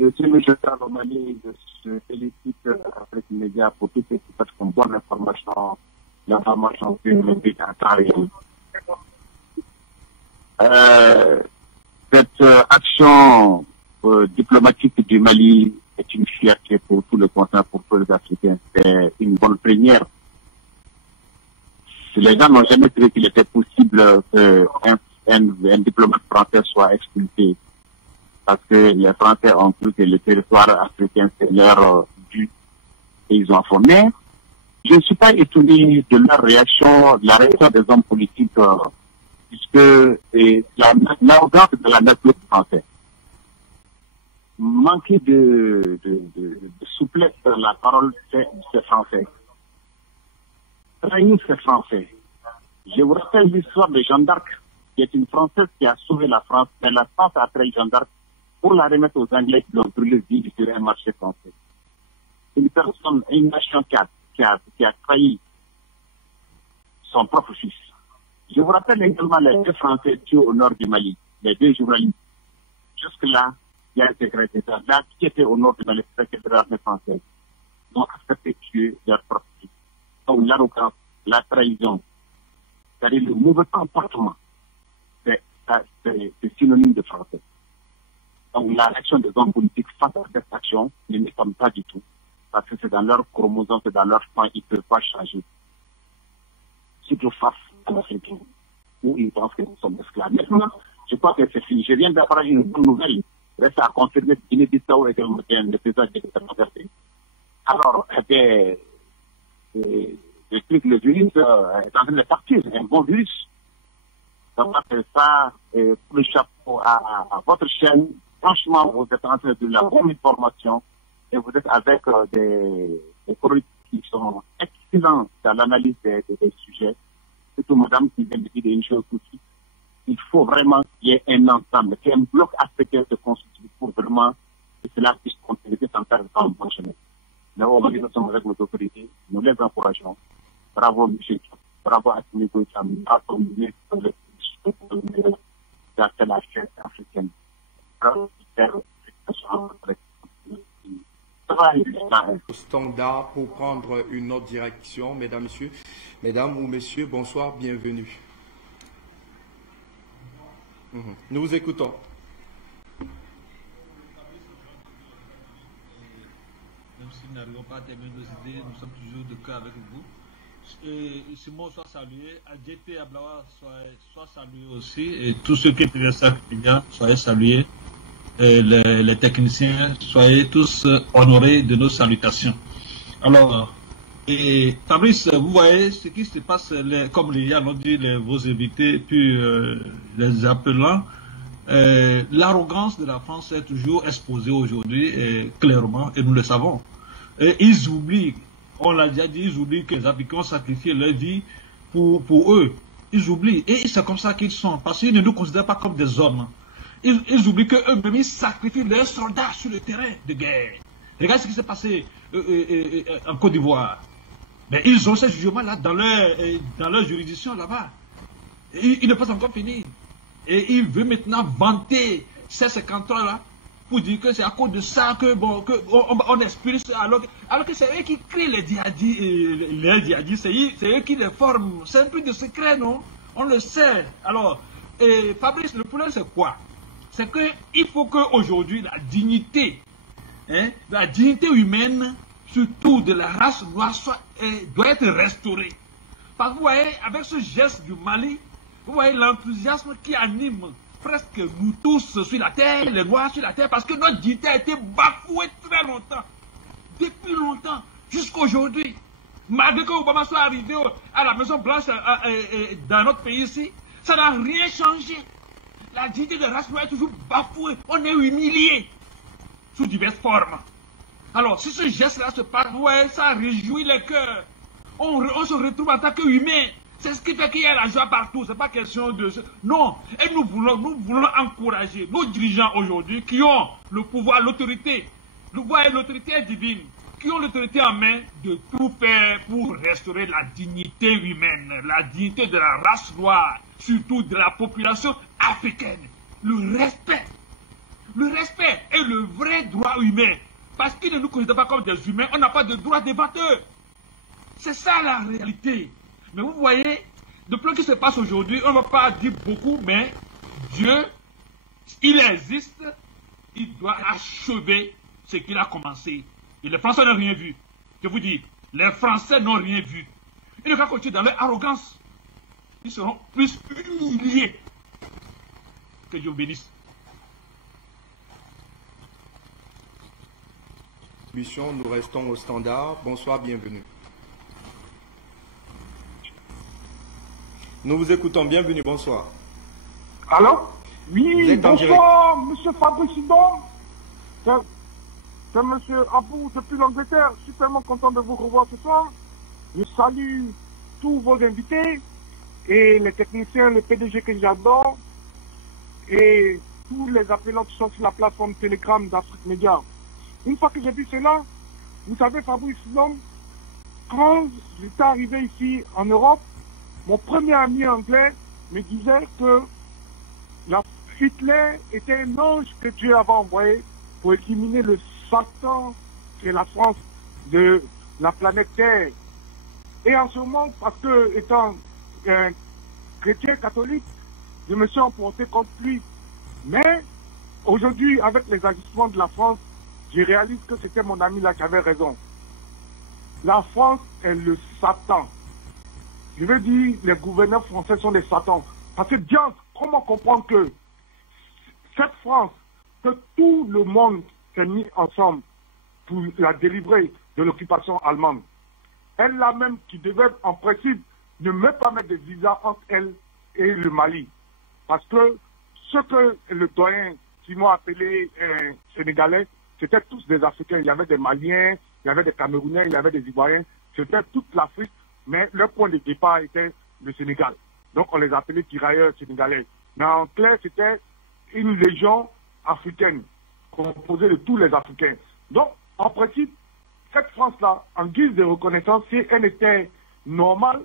Je suis monsieur Salomani, je félicite Afrique Média pour tout ce qui fait comme bonne information, l'information publique en temps réel. Cette action diplomatique du Mali est une fierté pour tout le continent, pour tous les Africains. C'est une bonne première. Les gens n'ont jamais cru qu'il était possible qu'un diplomate français soit expulsé, parce que les Français ont cru que le territoire africain c'est leur but et ils ont formé. Je ne suis pas étonné de leur réaction, de la réaction des hommes politiques, puisque l'arrogance de la nation française. Manquer de souplesse dans la parole, c'est français. Trahir, c'est français. Je vous rappelle l'histoire de Jeanne d'Arc, qui est une Française qui a sauvé la France, mais la France a pris Jeanne d'Arc pour la remettre aux Anglais qui l'ont brûlé vide sur un marché français. Une personne, une nation qui a trahi son propre fils. Je vous rappelle également les deux Français tués au nord du Mali, les deux journalistes. jusque-là, il y a des secrets d'État. Là, qui était au nord de l'extérieur de l'armée française, ont accepté leur profit. Donc, l'arrogance, la trahison, c'est-à-dire le mauvais comportement, c'est synonyme de français. Donc, la réaction des hommes politiques face à cette action ne m'étonne pas du tout. Parce que c'est dans leur chromosome, c'est dans leur sang, ils ne peuvent pas changer. Surtout face à l'Afrique, où ils pensent que nous sommes esclaves. Maintenant, je crois que c'est fini. Je viens d'apprendre une bonne nouvelle. Reste à confirmer que Guinée-Bissau est le président de l'État. Alors, le virus est en train de partir, c'est un bon virus. Donc, c'est ça, pour le chapeau à votre chaîne. Franchement, vous êtes en train de la bonne information et vous êtes avec des produits qui sont excellents dans l'analyse des sujets. Surtout madame qui vient de dire une chose aussi. Il faut vraiment qu'il y ait un ensemble, qu'il y ait un bloc africain de constituer pour vraiment que cela puisse continuer sans faire de temps bon chemin. Mais aujourd'hui, nous sommes avec nos autorités, nous les encourageons. Bravo, M. Bravo à tous les Goïtam, bravo à la chaîne africaine. Standard pour prendre une autre direction, mesdames, messieurs. Mesdames ou messieurs, bonsoir, bienvenue. Nous vous écoutons. Même si nous n'arrivons pas à terminer nos idées, nous sommes toujours de cœur avec vous. Et Simon soit salué, AJP Ablawa soit salué aussi, et tous ceux qui étaient là, soyez salués. Et les techniciens, soyez tous honorés de nos salutations. Alors, et Fabrice, vous voyez ce qui se passe, comme les gens l'ont dit, vos invités, puis les appelants, l'arrogance de la France est toujours exposée aujourd'hui, clairement, et nous le savons. Et ils oublient, on l'a déjà dit, ils oublient que les Africains ont sacrifié leur vie pour eux. Ils oublient, et c'est comme ça qu'ils sont, parce qu'ils ne nous considèrent pas comme des hommes. Ils oublient qu'eux-mêmes, ils sacrifient leurs soldats sur le terrain de guerre. Regardez ce qui s'est passé en Côte d'Ivoire. Mais ils ont ce jugement-là dans leur juridiction là-bas. Ils ne peuvent encore finir. Et ils veulent maintenant vanter ces 53-là pour dire que c'est à cause de ça qu'on expulse, alors que c'est eux qui créent les djihadis, c'est eux qui les forment. C'est un peu de secret, non? On le sait. Alors, Fabrice, le problème c'est quoi? C'est qu'il faut qu'aujourd'hui la dignité humaine, surtout de la race noire, doit être restaurée. Parce que vous voyez, avec ce geste du Mali, vous voyez l'enthousiasme qui anime presque nous tous sur la terre, les noirs sur la terre, parce que notre dignité a été bafouée très longtemps, depuis longtemps, jusqu'à aujourd'hui. Malgré que Obama soit arrivé à la Maison Blanche dans notre pays ici, ça n'a rien changé. La dignité de la race noire est toujours bafouée. On est humilié sous diverses formes. Alors, si ce geste-là se passe, ouais, ça réjouit les cœurs. On se retrouve en tant qu'humain. C'est ce qui fait qu'il y a la joie partout. C'est pas question de... Non. Et nous voulons encourager nos dirigeants aujourd'hui qui ont le pouvoir, l'autorité. Vous voyez, l'autorité est divine. Qui ont l'autorité en main de tout faire pour restaurer la dignité humaine, la dignité de la race noire, surtout de la population africaine. Le respect est le vrai droit humain. Parce qu'ils ne nous considèrent pas comme des humains, on n'a pas de droit devant eux. C'est ça la réalité. Mais vous voyez, depuis ce qui se passe aujourd'hui, on ne va pas dire beaucoup, mais Dieu, il existe, il doit achever ce qu'il a commencé. Et les Français n'ont rien vu. Je vous dis, les Français n'ont rien vu. Ils ne vont pas continuer dans leur arrogance. Ils seront plus humiliés. Que Dieu bénisse. Nous restons au standard. Bonsoir, bienvenue. Nous vous écoutons, bienvenue, bonsoir. Allô? Oui, bonsoir, monsieur Fabrice Sidon. C'est monsieur Abou depuis l'Angleterre. Je suis tellement content de vous revoir ce soir. Je salue tous vos invités et les techniciens, les PDG que j'adore et tous les appelants qui sont sur la plateforme Telegram d'Afrique Média. Une fois que j'ai vu cela, vous savez, Fabrice Sidon, quand j'étais arrivé ici en Europe, mon premier ami anglais me disait que Hitler était un ange que Dieu avait envoyé pour éliminer le Satan qui est la France de la planète Terre. Et en ce moment, parce que étant un chrétien catholique, je me suis emporté contre lui. Mais aujourd'hui, avec les agissements de la France, je réalise que c'était mon ami là qui avait raison. La France est le Satan. Je veux dire, les gouverneurs français sont des satans. Parce que Dieu, comment comprendre que cette France, que tout le monde s'est mis ensemble pour la délivrer de l'occupation allemande, elle-là même qui devait en principe ne même pas mettre de visa entre elle et le Mali. Parce que ce que le doyen Simon appelé Sénégalais, c'était tous des Africains. Il y avait des Maliens, il y avait des Camerounais, il y avait des Ivoiriens. C'était toute l'Afrique, mais leur point de départ était le Sénégal. Donc on les appelait tirailleurs sénégalais. Mais en clair, c'était une légion africaine, composée de tous les Africains. Donc, en principe, cette France-là, en guise de reconnaissance, si elle était normale,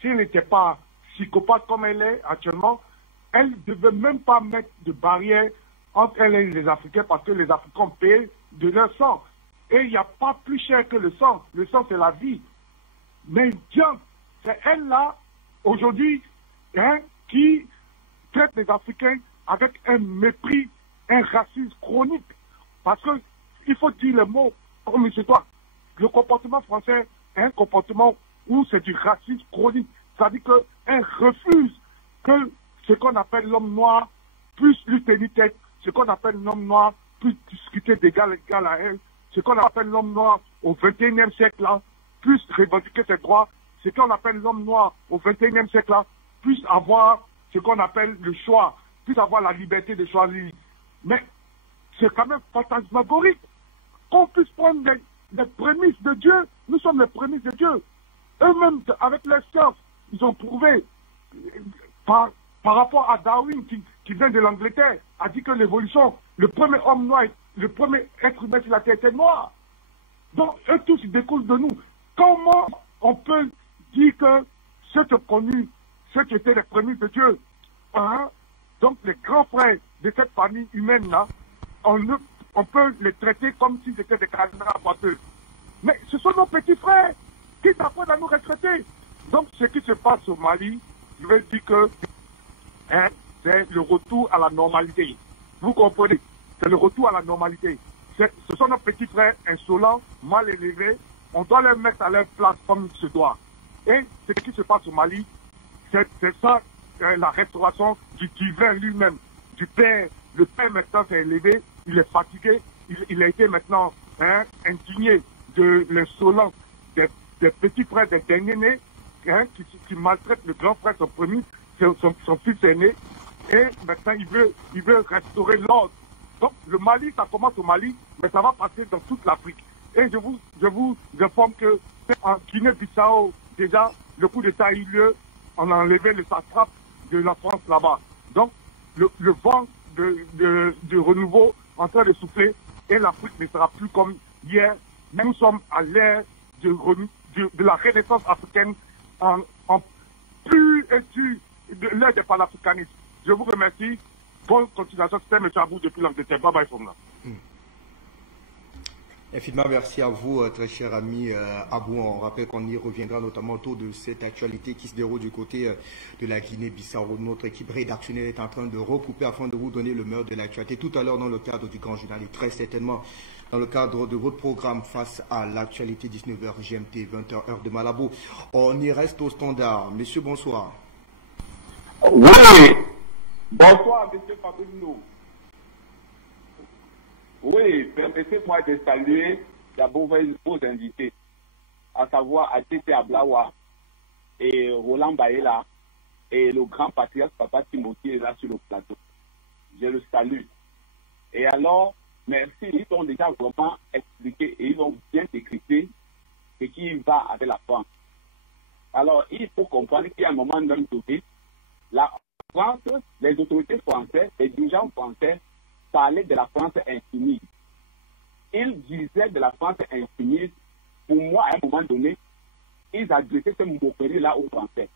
si elle n'était pas psychopathe comme elle est actuellement, elle ne devait même pas mettre de barrière entre elle et les Africains parce que les Africains payent de leur sang. Et il n'y a pas plus cher que le sang. Le sang, c'est la vie. Mais Dieu, c'est elle-là, aujourd'hui, qui traite les Africains avec un mépris, un racisme chronique. Parce que il faut dire le mot comme M. Toi. Le comportement français est un comportement où c'est du racisme chronique. C'est-à-dire qu'elle refuse que ce qu'on appelle l'homme noir puisse lui tenir tête, ce qu'on appelle l'homme noir puisse discuter d'égal à égal à elle, ce qu'on appelle l'homme noir au XXIe siècle là puisse revendiquer ses droits, ce qu'on appelle l'homme noir au XXIe siècle là puisse avoir ce qu'on appelle le choix, puisse avoir la liberté de choisir. Mais c'est quand même fantasmagorique qu'on puisse prendre les prémices de Dieu. Nous sommes les prémices de Dieu. Eux-mêmes, avec leur science, ils ont prouvé, par rapport à Darwin, qui vient de l'Angleterre, a dit que l'évolution, le premier homme noir, le premier être humain sur la Terre était noir. Donc, eux tous, ils découlent de nous. Comment on peut dire que ceux qui ont connu, ceux qui étaient les prémices de Dieu, donc les grands frères de cette famille humaine-là, on peut les traiter comme si c'était des canards boiteux. Mais ce sont nos petits frères qui s'apprennent à nous retraiter. Donc, ce qui se passe au Mali, je vais dire que c'est le retour à la normalité. Vous comprenez? C'est le retour à la normalité. Ce sont nos petits frères insolents, mal élevés. On doit les mettre à leur place comme il se doit. Et ce qui se passe au Mali, c'est ça, la restauration du divin lui-même, du Père. Le Père maintenant s'est élevé, il est fatigué, il a été maintenant indigné de l'insolence des petits frères, des derniers-nés, qui maltraitent le grand frère, son premier, son fils aîné, et maintenant il veut restaurer l'ordre. Donc le Mali, ça commence au Mali, mais ça va passer dans toute l'Afrique. Et je vous informe que en Guinée-Bissau, déjà, le coup d'État a eu lieu, on a enlevé le satrape de la France là-bas. Donc le vent de renouveau en train de souffler, et l'Afrique ne sera plus comme hier. Nous sommes à l'ère de la renaissance africaine en plus de l'ère du panafricanisme. Je vous remercie. Bonne continuation. C'était M. Abou depuis l'Angleterre. Bye bye from là. Infiniment merci à vous, très cher ami Abou. On rappelle qu'on y reviendra notamment autour de cette actualité qui se déroule du côté de la Guinée-Bissau. Notre équipe rédactionnelle est en train de recouper afin de vous donner le meilleur de l'actualité tout à l'heure dans le cadre du Grand Journal et très certainement dans le cadre de votre programme face à l'actualité 19h GMT, 20h heure de Malabo. On y reste au standard. Monsieur, bonsoir. Oui, bonsoir, monsieur Fabrino. Oui, permettez-moi de saluer d'abord vos invités, à savoir ATT Ablawa et Roland Baela et le grand patriarche Papa Timothy est là sur le plateau. Je le salue. Et alors, merci, ils ont déjà vraiment expliqué et ils ont bien décrypté ce qui va avec la France. Alors, il faut comprendre qu'il y a un moment donné, la France, les autorités françaises, les dirigeants français parlaient de la France insoumise. Ils disaient de la France insoumise. Pour moi, à un moment donné, ils adressaient ce moquerie-là aux Français.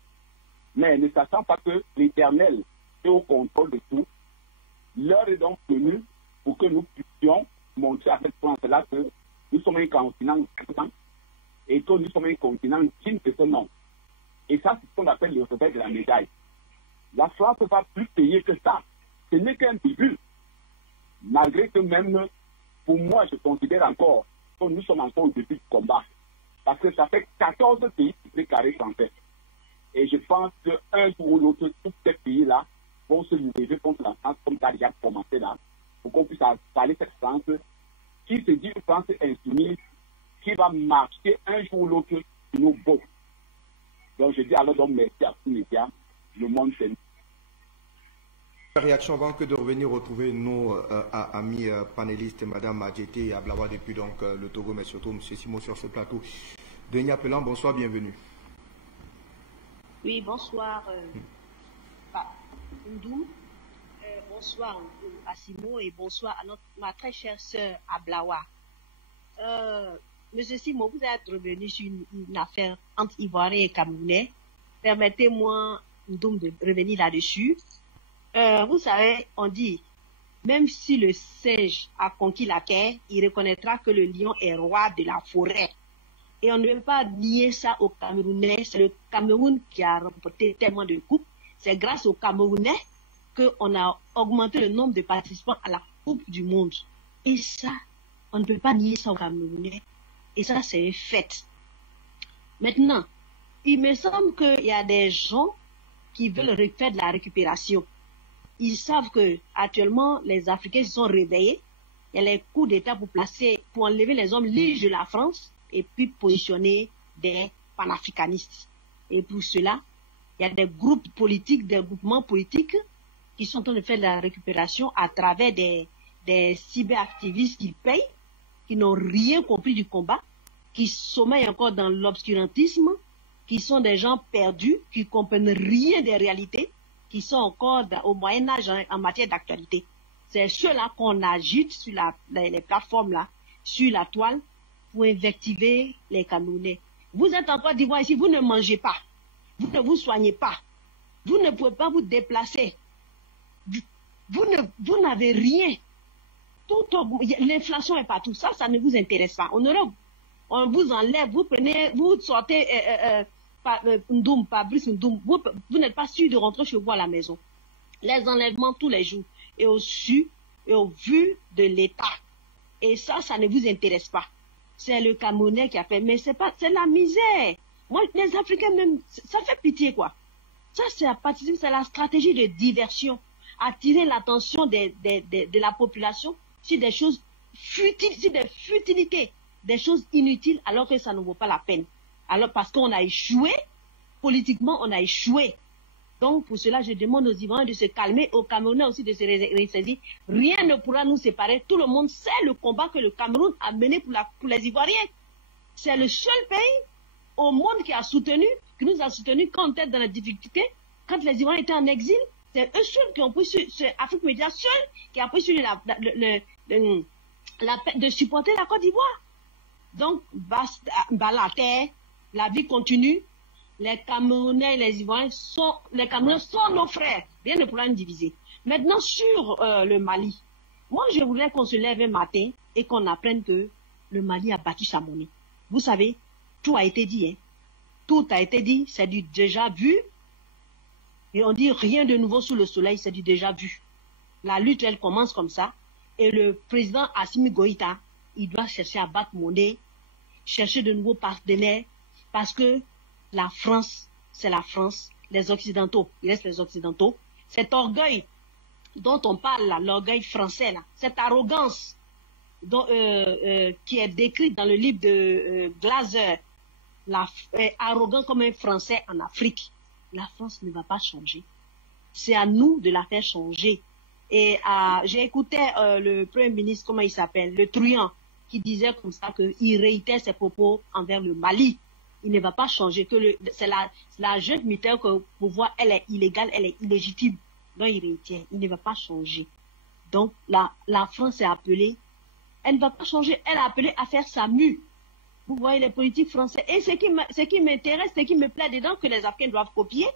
Mais ne sachant pas que l'Éternel est au contrôle de tout, L'heure est donc venue pour que nous puissions montrer à cette France-là que nous sommes un continent grand et que nous sommes un continent digne de ce nom. Et ça, c'est ce qu'on appelle le revers de la médaille. La France ne va plus payer que ça. Ce n'est qu'un début. Malgré que même, pour moi, je considère encore que nous sommes encore au début du combat. Parce que ça fait 14 pays qui sont carrés français. Et je pense qu'un jour ou l'autre, tous ces pays-là vont se lever contre la France, comme ça a déjà commencé là, pour qu'on puisse parler cette France qui se dit une France insoumise, qui va marcher un jour ou l'autre sur nos beaux. Donc je dis alors donc merci à tous les médias, le monde s'est mis. Réaction avant que de revenir retrouver nos amis panélistes, Madame Adjeté et Ablawa depuis donc le Togo, mais surtout M. Simon sur ce plateau. Denis Appelant, bonsoir, bienvenue. Oui, bonsoir Ndoum, bonsoir à Simon et bonsoir à ma très chère sœur Ablawa. Monsieur Simon, vous êtes revenu sur une affaire entre Ivoiriens et Camerounais. Permettez-moi, Ndoum, de revenir là-dessus. Vous savez, on dit, même si le singe a conquis la terre, il reconnaîtra que le lion est roi de la forêt. Et on ne veut pas nier ça aux Camerounais. C'est le Cameroun qui a remporté tellement de coupes. C'est grâce aux Camerounais qu'on a augmenté le nombre de participants à la Coupe du Monde. Et ça, on ne peut pas nier ça aux Camerounais. Et ça, c'est un fait. Maintenant, il me semble qu'il y a des gens qui veulent faire de la récupération. Ils savent que actuellement les Africains se sont réveillés. Il y a les coups d'État pour enlever les hommes libres de la France et puis positionner des panafricanistes. Et pour cela, il y a des groupes politiques, des groupements politiques qui sont en train de faire de la récupération à travers des cyberactivistes qui payent, qui n'ont rien compris du combat, qui sommeillent encore dans l'obscurantisme, qui sont des gens perdus, qui comprennent rien des réalités, qui sont encore au Moyen-Âge en matière d'actualité. C'est ceux-là qu'on agite sur les plateformes-là, sur la toile, pour invectiver les Camerounais. Vous êtes en Côte d'Ivoire ici, vous ne mangez pas, vous ne vous soignez pas, vous ne pouvez pas vous déplacer, vous n'avez rien. L'inflation est partout, ça ne vous intéresse pas. En Europe, on vous enlève, vous sortez, Fabrice Ndoum, vous n'êtes pas sûr de rentrer chez vous à la maison. Les enlèvements tous les jours, et au vu de l'État. Et ça ne vous intéresse pas. C'est le Camerounais qui a fait, mais c'est la misère. Moi, les Africains même, ça fait pitié, quoi. Ça, c'est la stratégie de diversion. Attirer l'attention de la population sur des choses futiles, sur des futilités, des choses inutiles, alors que ça ne vaut pas la peine. Alors, parce qu'on a échoué, politiquement, on a échoué. Donc, pour cela, je demande aux Ivoiriens de se calmer, aux Camerounais aussi de se ressaisir. Rien ne pourra nous séparer. Tout le monde sait le combat que le Cameroun a mené pour les Ivoiriens. C'est le seul pays au monde qui nous a soutenus quand on était dans la difficulté, quand les Ivoiriens étaient en exil. C'est eux seuls qui ont pris sur Afrique Média seul qui a pris sur de supporter la Côte d'Ivoire. Donc, la terre, la vie continue. Les Camerounais et les Ivoiriens sont nos frères. Rien ne pourra nous diviser. Maintenant, sur le Mali. Moi, je voudrais qu'on se lève un matin et qu'on apprenne que le Mali a battu sa monnaie. Vous savez, tout a été dit, hein. Tout a été dit, c'est du déjà vu. Et on dit rien de nouveau sous le soleil, c'est du déjà vu. La lutte, elle commence comme ça. Et le président Assimi Goïta, il doit chercher à battre monnaie, chercher de nouveaux partenaires, parce que la France, c'est la France. Les Occidentaux, il reste les Occidentaux. Cet orgueil dont on parle là, l'orgueil français là, cette arrogance qui est décrite dans le livre de Glaser, arrogant comme un Français en Afrique. La France ne va pas changer. C'est à nous de la faire changer. Et j'ai écouté le Premier ministre, comment il s'appelle, le Truand, qui disait comme ça qu'il réitère ses propos envers le Mali. Il ne va pas changer, c'est la jeune militaire que le pouvoir, elle est illégale, elle est illégitime. Donc il réitère, il ne va pas changer. Donc la France est appelée, elle ne va pas changer, elle est appelée à faire sa mue. Vous voyez les politiques français. Et ce qui m'intéresse, ce qui me plaît dedans, que les Africains doivent copier,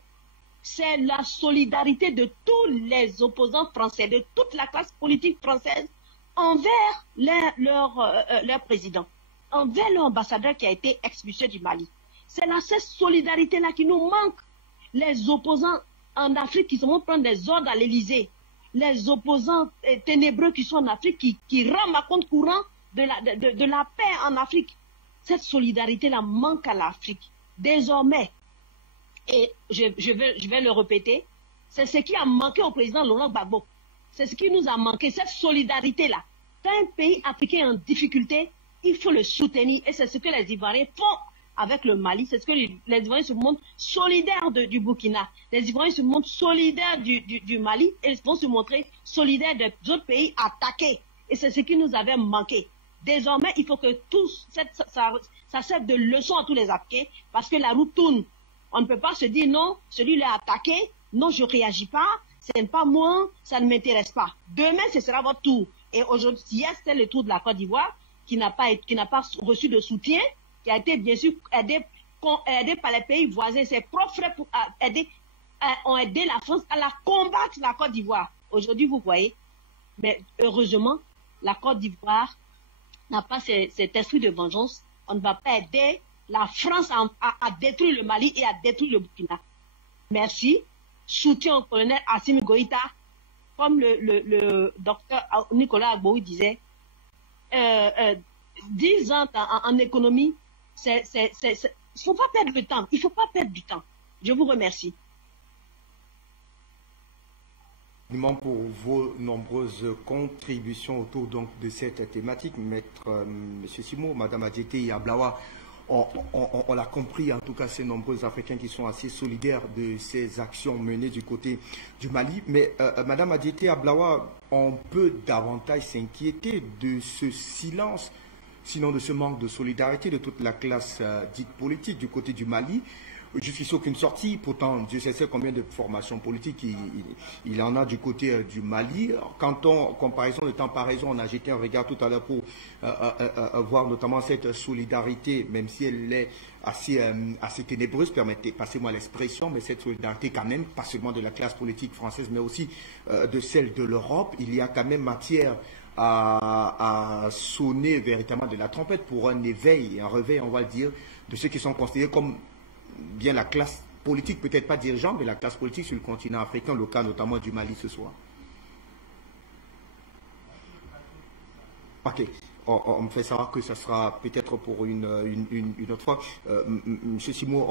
c'est la solidarité de tous les opposants français, de toute la classe politique française envers leur président, envers l'ambassadeur qui a été expulsé du Mali. C'est cette solidarité-là qui nous manque. Les opposants en Afrique qui se vont prendre des ordres à l'Élysée, les opposants ténébreux qui sont en Afrique, qui rament à compte courant de la paix en Afrique. Cette solidarité-là manque à l'Afrique. Désormais, et je vais le répéter, c'est ce qui a manqué au président Laurent Gbagbo. C'est ce qui nous a manqué, cette solidarité-là. Quand un pays africain est en difficulté, il faut le soutenir. Et c'est ce que les Ivoiriens font avec le Mali. C'est ce que les Ivoiriens se montrent solidaires du Burkina. Les Ivoiriens se montrent solidaires du Mali et vont se montrer solidaires des autres pays attaqués. Et c'est ce qui nous avait manqué. Désormais, il faut que ça serve de leçon à tous les Africains parce que la roue tourne. On ne peut pas se dire non, celui-là est attaqué, non, je ne réagis pas, ce n'est pas moi, ça ne m'intéresse pas. Demain, ce sera votre tour. Et aujourd'hui, hier, c'était le tour de la Côte d'Ivoire qui n'a pas reçu de soutien, qui a été bien sûr aidé par les pays voisins. Ses propres frères ont aidé la France à la combattre, la Côte d'Ivoire. Aujourd'hui, vous voyez, mais heureusement, la Côte d'Ivoire n'a pas cet esprit de vengeance. On ne va pas aider la France à détruire le Mali et à détruire le Burkina. Merci. Soutien au colonel Assimi Goïta. Comme le docteur Nicolas Agboui disait, 10 ans en économie, il ne faut pas perdre le temps. Il ne faut pas perdre du temps. Je vous remercie. Pour vos nombreuses contributions autour donc de cette thématique, Maître Monsieur Simo, Madame Adjeté et Ablawa, on l'a compris, en tout cas, ces nombreux Africains qui sont assez solidaires de ces actions menées du côté du Mali. Mais Madame Adjeté Ablawa, on peut davantage s'inquiéter de ce silence, sinon de ce manque de solidarité de toute la classe dite politique du côté du Mali. Je suis sûr qu'une sortie, pourtant, Dieu sait combien de formations politiques il en a du côté du Mali. Quand on, comparaison de temps par raison, on a jeté un regard tout à l'heure pour voir notamment cette solidarité, même si elle est assez ténébreuse, passez-moi l'expression, mais cette solidarité quand même, pas seulement de la classe politique française, mais aussi de celle de l'Europe. Il y a quand même matière à sonner véritablement de la trompette pour un éveil, un réveil, on va le dire, de ceux qui sont considérés comme bien la classe politique, peut-être pas dirigeante, mais la classe politique sur le continent africain, le cas notamment du Mali ce soir. Ok, on me fait savoir que ça sera peut-être pour une autre fois. Monsieur Simo,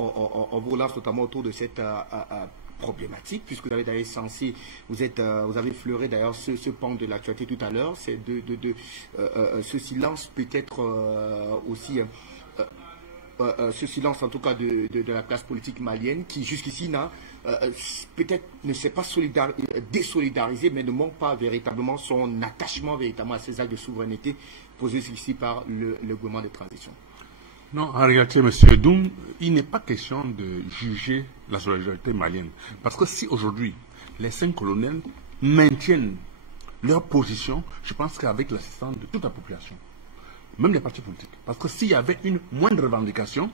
on vous relance notamment autour de cette problématique, puisque vous avez d'ailleurs vous avez effleuré d'ailleurs ce pan de l'actualité tout à l'heure, c'est ce silence peut-être aussi... ce silence en tout cas de la classe politique malienne qui jusqu'ici peut-être ne s'est pas désolidarisé, mais ne manque pas véritablement son attachement véritablement à ces actes de souveraineté posés ici par le gouvernement de transition. Non, en réalité, M. Doum, il n'est pas question de juger la solidarité malienne. Parce que si aujourd'hui, les 5 colonels maintiennent leur position, je pense qu'avec l'assistance de toute la population, même les partis politiques. Parce que s'il y avait une moindre revendication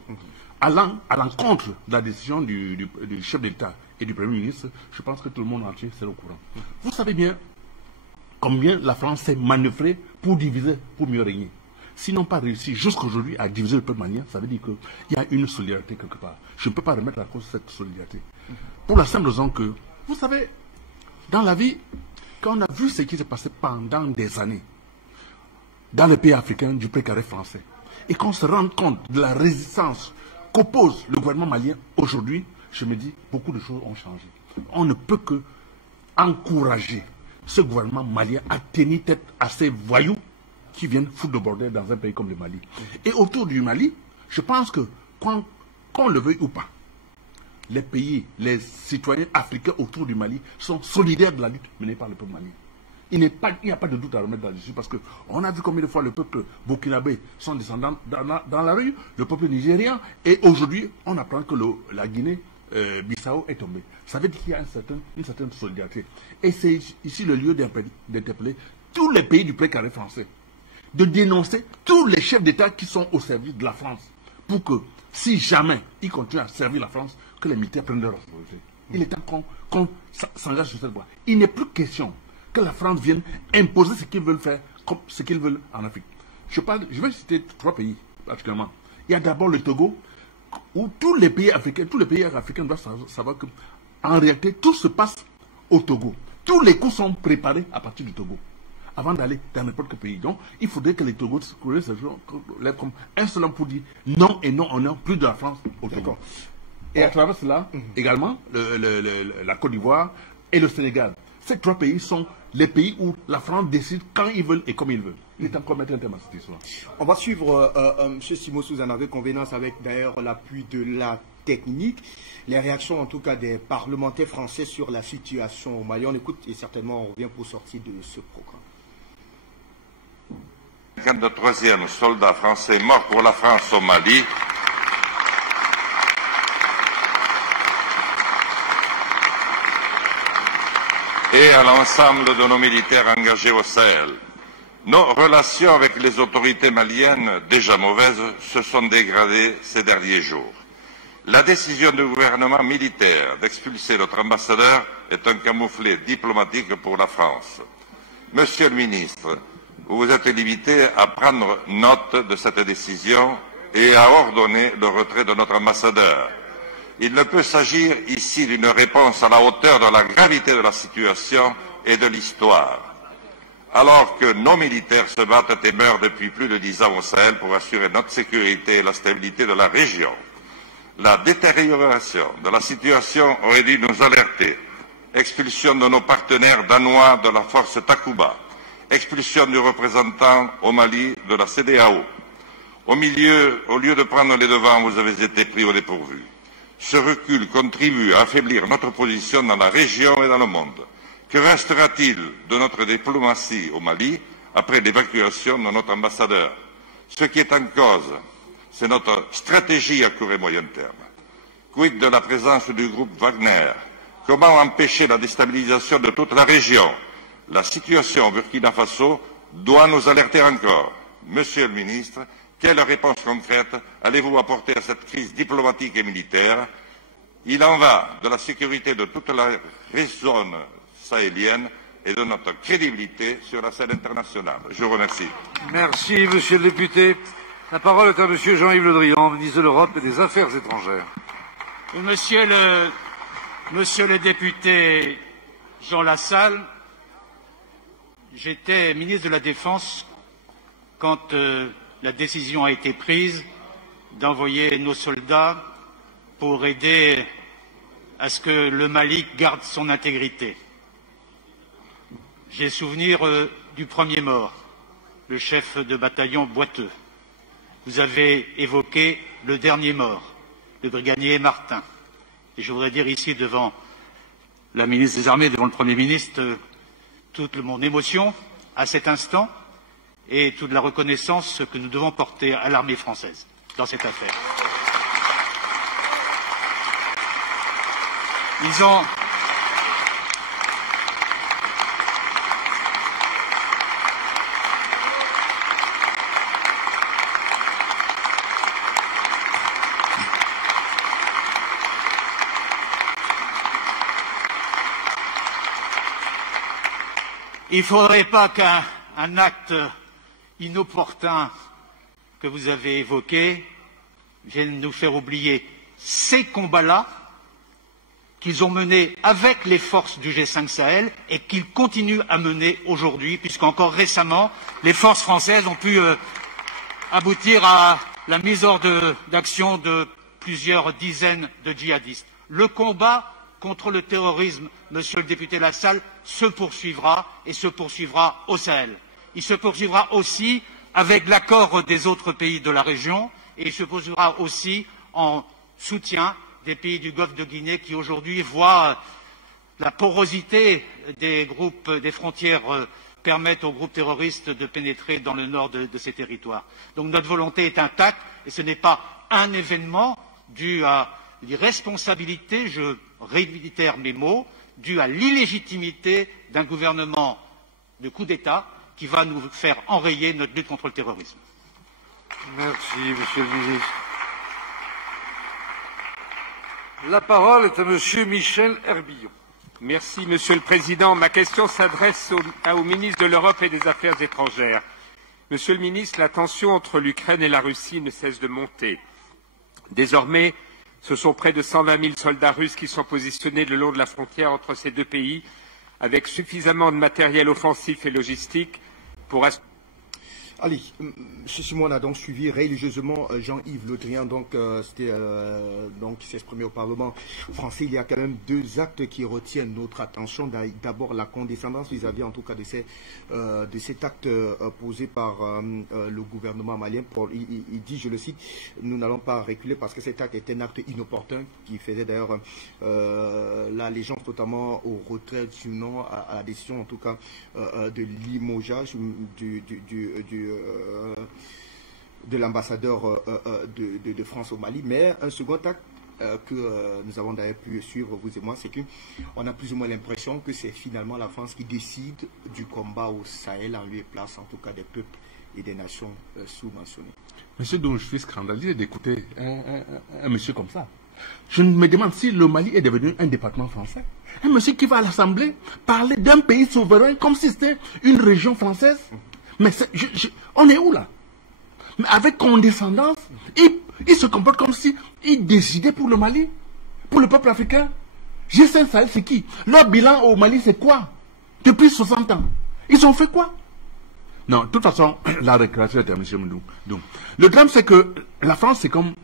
allant à l'encontre de la décision du chef d'État et du Premier ministre, je pense que tout le monde entier serait au courant. Vous savez bien combien la France s'est manœuvrée pour diviser, pour mieux régner. S'ils n'ont pas réussi jusqu'aujourd'hui à diviser le peuple malien, ça veut dire qu'il y a une solidarité quelque part. Je ne peux pas remettre à cause de cette solidarité. Pour la simple raison que, vous savez, dans la vie, quand on a vu ce qui s'est passé pendant des années, dans le pays africain du précaré français, et qu'on se rende compte de la résistance qu'oppose le gouvernement malien aujourd'hui, je me dis, beaucoup de choses ont changé. On ne peut que encourager ce gouvernement malien à tenir tête à ces voyous qui viennent foutre le bordel dans un pays comme le Mali. Et autour du Mali, je pense que, qu'on le veuille ou pas, les pays, les citoyens africains autour du Mali sont solidaires de la lutte menée par le peuple malien. Il n'y a pas de doute à remettre là-dessus parce qu'on a vu combien de fois le peuple burkinabé sont descendants dans la rue, le peuple nigérien, et aujourd'hui on apprend que la Guinée Bissau est tombée. Ça veut dire qu'il y a une certaine solidarité. Et c'est ici le lieu d'interpeller tous les pays du précaré français, de dénoncer tous les chefs d'État qui sont au service de la France, pour que si jamais ils continuent à servir la France, que les militaires prennent leur responsabilité. Il est temps qu'on s'engage sur cette voie. Il n'est plus question que la France vienne imposer ce qu'ils veulent faire, comme ce qu'ils veulent en Afrique. Je vais citer 3 pays particulièrement. Il y a d'abord le Togo, où tous les pays africains doivent savoir que, en réalité, tout se passe au Togo. Tous les coups sont préparés à partir du Togo, avant d'aller dans n'importe quel pays. Donc, il faudrait que les Togos se lèvent comme un seul homme pour dire non et non, on a plus de la France au Togo. Et à travers cela, également, la Côte d'Ivoire et le Sénégal. Ces 3 pays sont les pays où la France décide quand ils veulent et comme ils veulent. Il est encore mettre un terme à cette histoire. On va suivre, M. Simos, vous en avez convenance avec d'ailleurs l'appui de la technique, les réactions en tout cas des parlementaires français sur la situation au Mali. On écoute et certainement on revient pour sortir de ce programme. 53e soldat français mort pour la France au Mali. Et à l'ensemble de nos militaires engagés au Sahel. Nos relations avec les autorités maliennes, déjà mauvaises, se sont dégradées ces derniers jours. La décision du gouvernement militaire d'expulser notre ambassadeur est un camouflet diplomatique pour la France. Monsieur le ministre, vous vous êtes limité à prendre note de cette décision et à ordonner le retrait de notre ambassadeur. Il ne peut s'agir ici d'une réponse à la hauteur de la gravité de la situation et de l'histoire. Alors que nos militaires se battent et meurent depuis plus de 10 ans au Sahel pour assurer notre sécurité et la stabilité de la région, la détérioration de la situation aurait dû nous alerter. Expulsion de nos partenaires danois de la force Takuba, expulsion du représentant au Mali de la CEDEAO. Au lieu de prendre les devants, vous avez été pris au dépourvu. Ce recul contribue à affaiblir notre position dans la région et dans le monde. Que restera-t-il de notre diplomatie au Mali après l'évacuation de notre ambassadeur? Ce qui est en cause, c'est notre stratégie à court et moyen terme. Quid de la présence du groupe Wagner? Comment empêcher la déstabilisation de toute la région? La situation au Burkina Faso doit nous alerter encore. Monsieur le ministre, quelle réponse concrète allez-vous apporter à cette crise diplomatique et militaire? Il en va de la sécurité de toute la zone sahélienne et de notre crédibilité sur la scène internationale. Je vous remercie. Merci, monsieur le député. La parole est à monsieur Jean-Yves Le Drian, ministre de l'Europe et des Affaires étrangères. Monsieur le député Jean Lassalle, j'étais ministre de la Défense quand la décision a été prise d'envoyer nos soldats pour aider à ce que le Mali garde son intégrité. J'ai souvenir du premier mort, le chef de bataillon Boiteux. Vous avez évoqué le dernier mort, le brigadier Martin. Et je voudrais dire ici devant la ministre des Armées, devant le Premier ministre, toute mon émotion à cet instant et toute la reconnaissance que nous devons porter à l'armée française dans cette affaire. Il ne faudrait pas qu'un acte inopportun que vous avez évoqué vienne nous faire oublier ces combats-là qu'ils ont menés avec les forces du G5 Sahel et qu'ils continuent à mener aujourd'hui, puisqu'encore récemment, les forces françaises ont pu aboutir à la mise hors d'action de plusieurs dizaines de djihadistes. Le combat contre le terrorisme, monsieur le député Lassalle, se poursuivra et se poursuivra au Sahel. Il se poursuivra aussi avec l'accord des autres pays de la région et il se poursuivra aussi en soutien des pays du Golfe de Guinée qui aujourd'hui voient la porosité des groupes, des frontières permettent aux groupes terroristes de pénétrer dans le nord de ces territoires. Donc notre volonté est intacte et ce n'est pas un événement dû à l'irresponsabilité, je réitère mes mots, dû à l'illégitimité d'un gouvernement de coup d'État qui va nous faire enrayer notre lutte contre le terrorisme. Merci, monsieur le ministre. La parole est à Monsieur Michel Herbillon. Merci, Monsieur le Président. Ma question s'adresse au ministre de l'Europe et des Affaires étrangères. Monsieur le ministre, la tension entre l'Ukraine et la Russie ne cesse de monter. Désormais, ce sont près de 120 000 soldats russes qui sont positionnés le long de la frontière entre ces deux pays, avec suffisamment de matériel offensif et logistique pour assurer. Allez, ceci, on a donc suivi religieusement Jean-Yves Le Drian, donc qui s'est exprimé au Parlement français. Il y a quand même deux actes qui retiennent notre attention. D'abord, la condescendance vis-à-vis, en tout cas, de cet acte posé par le gouvernement malien. Il dit, je le cite, nous n'allons pas reculer parce que cet acte est un acte inopportun qui faisait d'ailleurs l'allégeance notamment au retrait, sinon à la décision, en tout cas, de limogeage de l'ambassadeur de France au Mali. Mais un second acte que nous avons d'ailleurs pu suivre, vous et moi, c'est qu'on a plus ou moins l'impression que c'est finalement la France qui décide du combat au Sahel en lieu et place, en tout cas, des peuples et des nations sous-mentionnées. Monsieur Dong, je suis scandalisé d'écouter un monsieur comme ça. Je me demande si le Mali est devenu un département français. Un monsieur qui va à l'Assemblée parler d'un pays souverain comme si c'était une région française. Mais on est où là? Mais avec condescendance, il se comporte comme si il décidait pour le Mali, pour le peuple africain. G5 Sahel, c'est qui? Leur bilan au Mali, c'est quoi? Depuis 60 ans. Ils ont fait quoi? Non, de toute façon, la récréation est à M. Mdoum. Donc, le drame, c'est que la France, c'est comme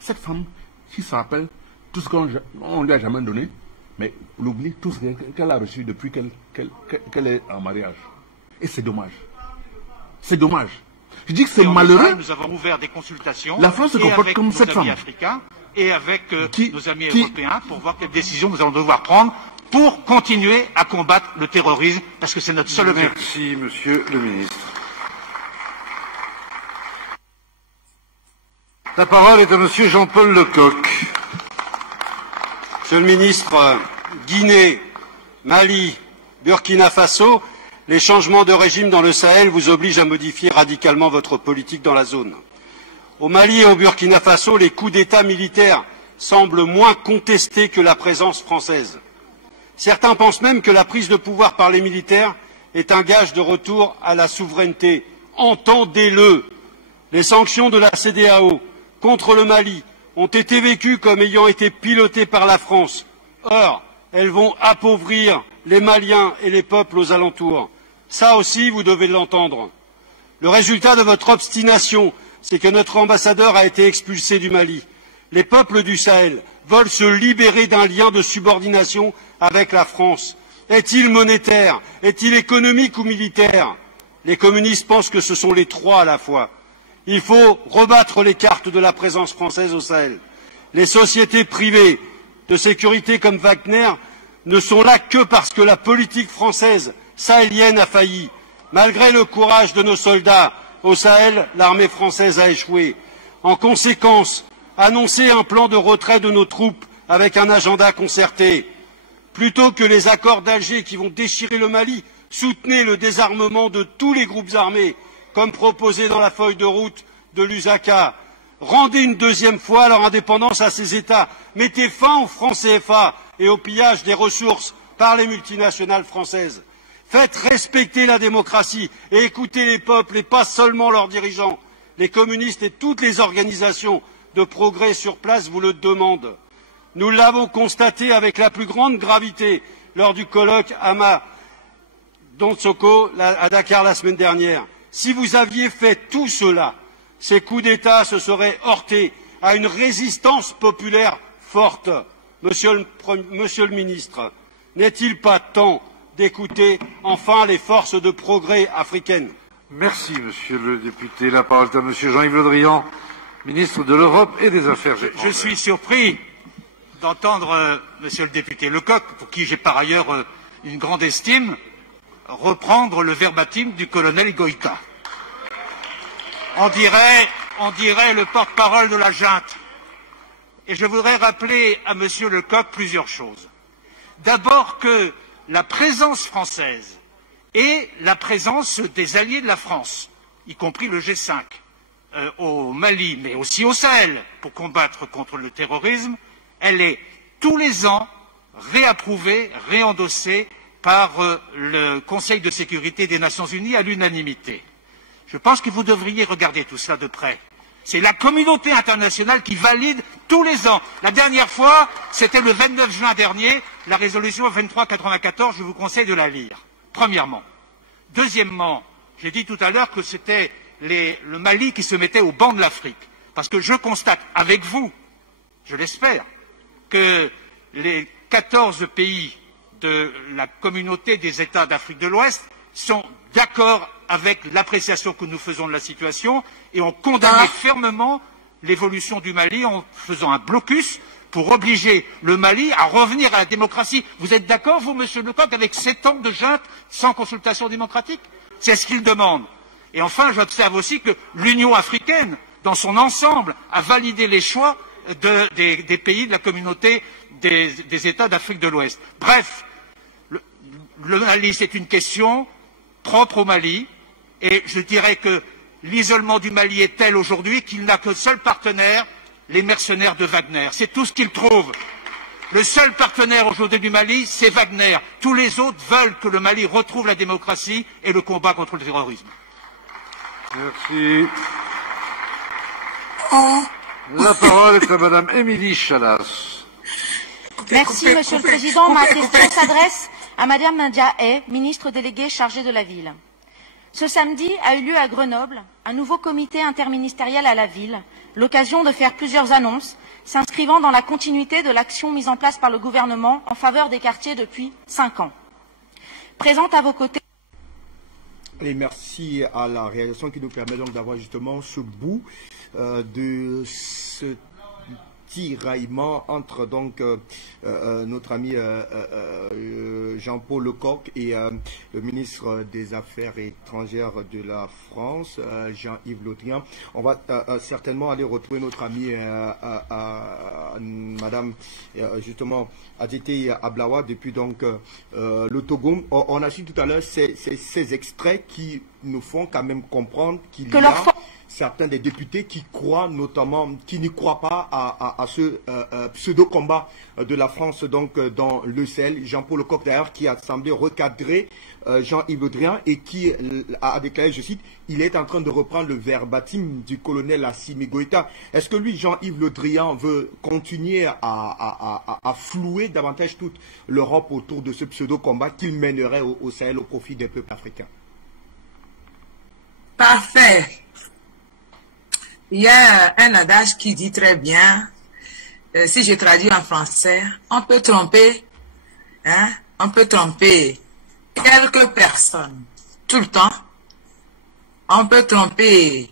cette femme qui se rappelle tout ce qu'on ne lui a jamais donné, mais on oublie tout ce qu'elle a reçu depuis qu'elle est en mariage. Et c'est dommage. C'est dommage. Je dis que c'est malheureux. Nous avons ouvert des consultations. La France se comporte comme cette femme. Africains et avec nos amis européens pour voir quelles décisions nous allons devoir prendre pour continuer à combattre le terrorisme, parce que c'est notre seul objectif. Merci, Monsieur le Ministre. La parole est à Monsieur Jean-Paul Lecoq. Monsieur le Ministre, Guinée, Mali, Burkina Faso, les changements de régime dans le Sahel vous obligent à modifier radicalement votre politique dans la zone. Au Mali et au Burkina Faso, les coups d'État militaires semblent moins contestés que la présence française. Certains pensent même que la prise de pouvoir par les militaires est un gage de retour à la souveraineté. Entendez-le. Les sanctions de la CEDEAO contre le Mali ont été vécues comme ayant été pilotées par la France. Or, elles vont appauvrir les Maliens et les peuples aux alentours. Ça aussi, vous devez l'entendre. Le résultat de votre obstination, c'est que notre ambassadeur a été expulsé du Mali. Les peuples du Sahel veulent se libérer d'un lien de subordination avec la France. Est-il monétaire? Est-il économique ou militaire? Les communistes pensent que ce sont les trois à la fois. Il faut rebattre les cartes de la présence française au Sahel. Les sociétés privées de sécurité comme Wagner ne sont là que parce que la politique française sahélienne a failli. Malgré le courage de nos soldats, au Sahel, l'armée française a échoué. En conséquence, annoncez un plan de retrait de nos troupes avec un agenda concerté. Plutôt que les accords d'Alger qui vont déchirer le Mali, soutenez le désarmement de tous les groupes armés, comme proposé dans la feuille de route de Lusaka. Rendez une deuxième fois leur indépendance à ces États. Mettez fin au franc CFA et au pillage des ressources par les multinationales françaises. Faites respecter la démocratie et écoutez les peuples et pas seulement leurs dirigeants. Les communistes et toutes les organisations de progrès sur place vous le demandent. Nous l'avons constaté avec la plus grande gravité lors du colloque Ama Donsoko à Dakar la semaine dernière. Si vous aviez fait tout cela, ces coups d'État se seraient heurtés à une résistance populaire forte. Monsieur le ministre, n'est-il pas temps d'écouter enfin les forces de progrès africaines? Merci, Monsieur le député. La parole est à Monsieur Jean-Yves Le Drian, ministre de l'Europe et des Affaires étrangères. Je suis surpris d'entendre Monsieur le député Lecoq, pour qui j'ai par ailleurs une grande estime, reprendre le verbatim du colonel Goïta. On dirait le porte-parole de la junte. Et je voudrais rappeler à Monsieur Lecoq plusieurs choses. D'abord que la présence française et la présence des alliés de la France, y compris le G5, au Mali, mais aussi au Sahel, pour combattre contre le terrorisme, elle est tous les ans réapprouvé, réendossé par le Conseil de sécurité des Nations Unies à l'unanimité. Je pense que vous devriez regarder tout cela de près. C'est la communauté internationale qui valide tous les ans. La dernière fois, c'était le 29 juin dernier, la résolution 2394, je vous conseille de la lire, premièrement. Deuxièmement, j'ai dit tout à l'heure que c'était le Mali qui se mettait au banc de l'Afrique. Parce que je constate avec vous, je l'espère, que les 14 pays de la communauté des États d'Afrique de l'Ouest sont d'accord avec l'appréciation que nous faisons de la situation et ont condamné fermement l'évolution du Mali en faisant un blocus pour obliger le Mali à revenir à la démocratie. Vous êtes d'accord, vous, Monsieur Lecoq, avec 7 ans de junte sans consultation démocratique? C'est ce qu'il demande. Et enfin, j'observe aussi que l'Union africaine, dans son ensemble, a validé les choix des pays de la communauté des États d'Afrique de l'Ouest. Bref, le Mali, c'est une question propre au Mali, et je dirais que l'isolement du Mali est tel aujourd'hui qu'il n'a que seul partenaire, les mercenaires de Wagner. C'est tout ce qu'il trouve. Le seul partenaire aujourd'hui du Mali, c'est Wagner. Tous les autres veulent que le Mali retrouve la démocratie et le combat contre le terrorisme. Merci. La parole est à Madame Émilie Chalas. Merci, Monsieur le Président. Ma question s'adresse à Madame Nadia Hay, ministre déléguée chargée de la ville. Ce samedi a eu lieu à Grenoble un nouveau comité interministériel à la ville, l'occasion de faire plusieurs annonces s'inscrivant dans la continuité de l'action mise en place par le gouvernement en faveur des quartiers depuis 5 ans. Présente à vos côtés. Et merci à la réalisation qui nous permet donc d'avoir justement ce bout de ce tiraillement entre donc notre ami Jean-Paul Lecoq et le ministre des Affaires étrangères de la France, Jean-Yves Le Drian. On va certainement aller retrouver notre ami Madame justement Adjité Ablawa depuis donc le Togo. On a su tout à l'heure ces extraits qui nous font quand même comprendre qu'il y a certains des députés qui croient notamment, qui n'y croient pas à ce pseudo-combat de la France donc dans le Sahel. Jean-Paul Lecoq d'ailleurs qui a semblé recadrer Jean-Yves Le Drian et qui a déclaré, je cite, il est en train de reprendre le verbatim du colonel Assimi Goïta. Est-ce que lui, Jean-Yves Le Drian, veut continuer à flouer davantage toute l'Europe autour de ce pseudo-combat qu'il mènerait au Sahel au profit des peuples africains? Parfait. Il y a un adage qui dit très bien, si je traduis en français, on peut tromper, hein, on peut tromper quelques personnes tout le temps, on peut tromper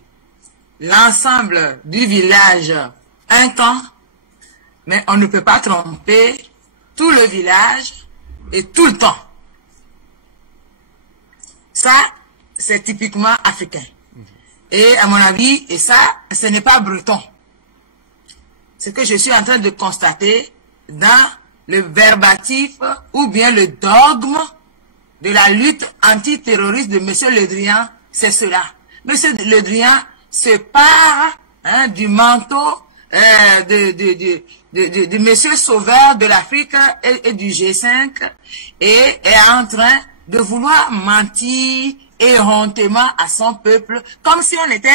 l'ensemble du village un temps, mais on ne peut pas tromper tout le village et tout le temps. Ça, c'est typiquement africain. Et à mon avis, et ça, ce n'est pas breton. Ce que je suis en train de constater dans le verbatif ou bien le dogme de la lutte antiterroriste de M. Le Drian, c'est cela. M. Le Drian se part du manteau de M. Sauveur de l'Afrique et du G5 et est en train de vouloir mentir éhontément à son peuple, comme si on était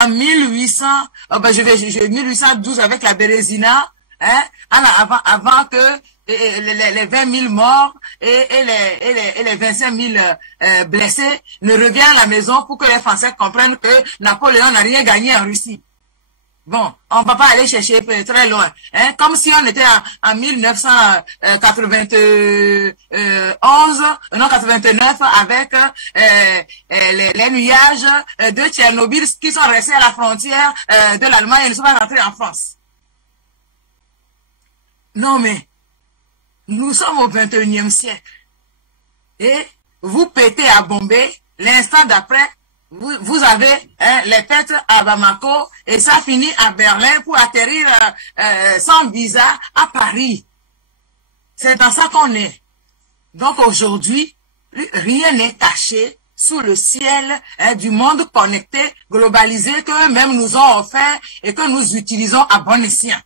en 1812 avec la Bérésina, hein, avant que les 20 000 morts et les 25 000 blessés ne reviennent à la maison pour que les Français comprennent que Napoléon n'a rien gagné en Russie. Bon, on ne va pas aller chercher très loin. Hein? Comme si on était en 1989 avec les nuages de Tchernobyl qui sont restés à la frontière de l'Allemagne et ne sont pas rentrés en France. Non mais, nous sommes au 21e siècle. Et vous pétez à Bombay, l'instant d'après, vous avez les têtes à Bamako et ça finit à Berlin pour atterrir sans visa à Paris. C'est dans ça qu'on est. Donc aujourd'hui, rien n'est caché sous le ciel du monde connecté, globalisé qu'eux-mêmes nous ont offert et que nous utilisons à bon escient.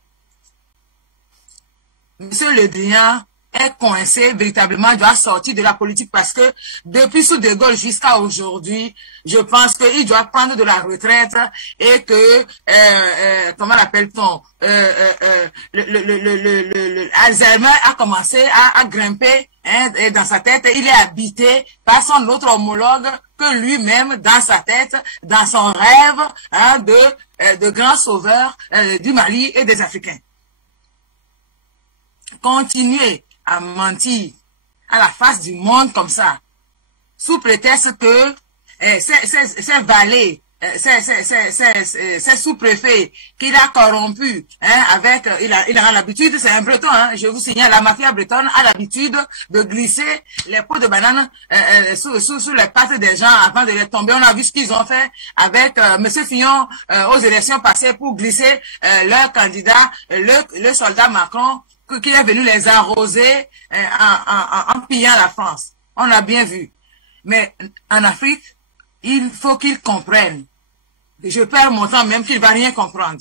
M. Le Drian est coincé, véritablement, doit sortir de la politique parce que depuis sous De Gaulle jusqu'à aujourd'hui, je pense qu'il doit prendre de la retraite et que, comment l'appelle-t-on, Alzheimer a commencé à grimper et dans sa tête. Il est habité par son autre homologue que lui-même dans sa tête, dans son rêve de grand sauveur du Mali et des Africains. Continuer à mentir à la face du monde comme ça, sous prétexte que ces valets, ces sous-préfets qu'il a corrompus, avec, il a l'habitude, c'est un breton, je vous signale, la mafia bretonne a l'habitude de glisser les pots de banane sous les pattes des gens avant de les tomber. On a vu ce qu'ils ont fait avec M. Fillon aux élections passées pour glisser leur candidat, le soldat Macron, qui est venu les arroser en pillant la France. On l'a bien vu. Mais en Afrique, il faut qu'ils comprennent, je perds mon temps même qu'il ne va rien comprendre,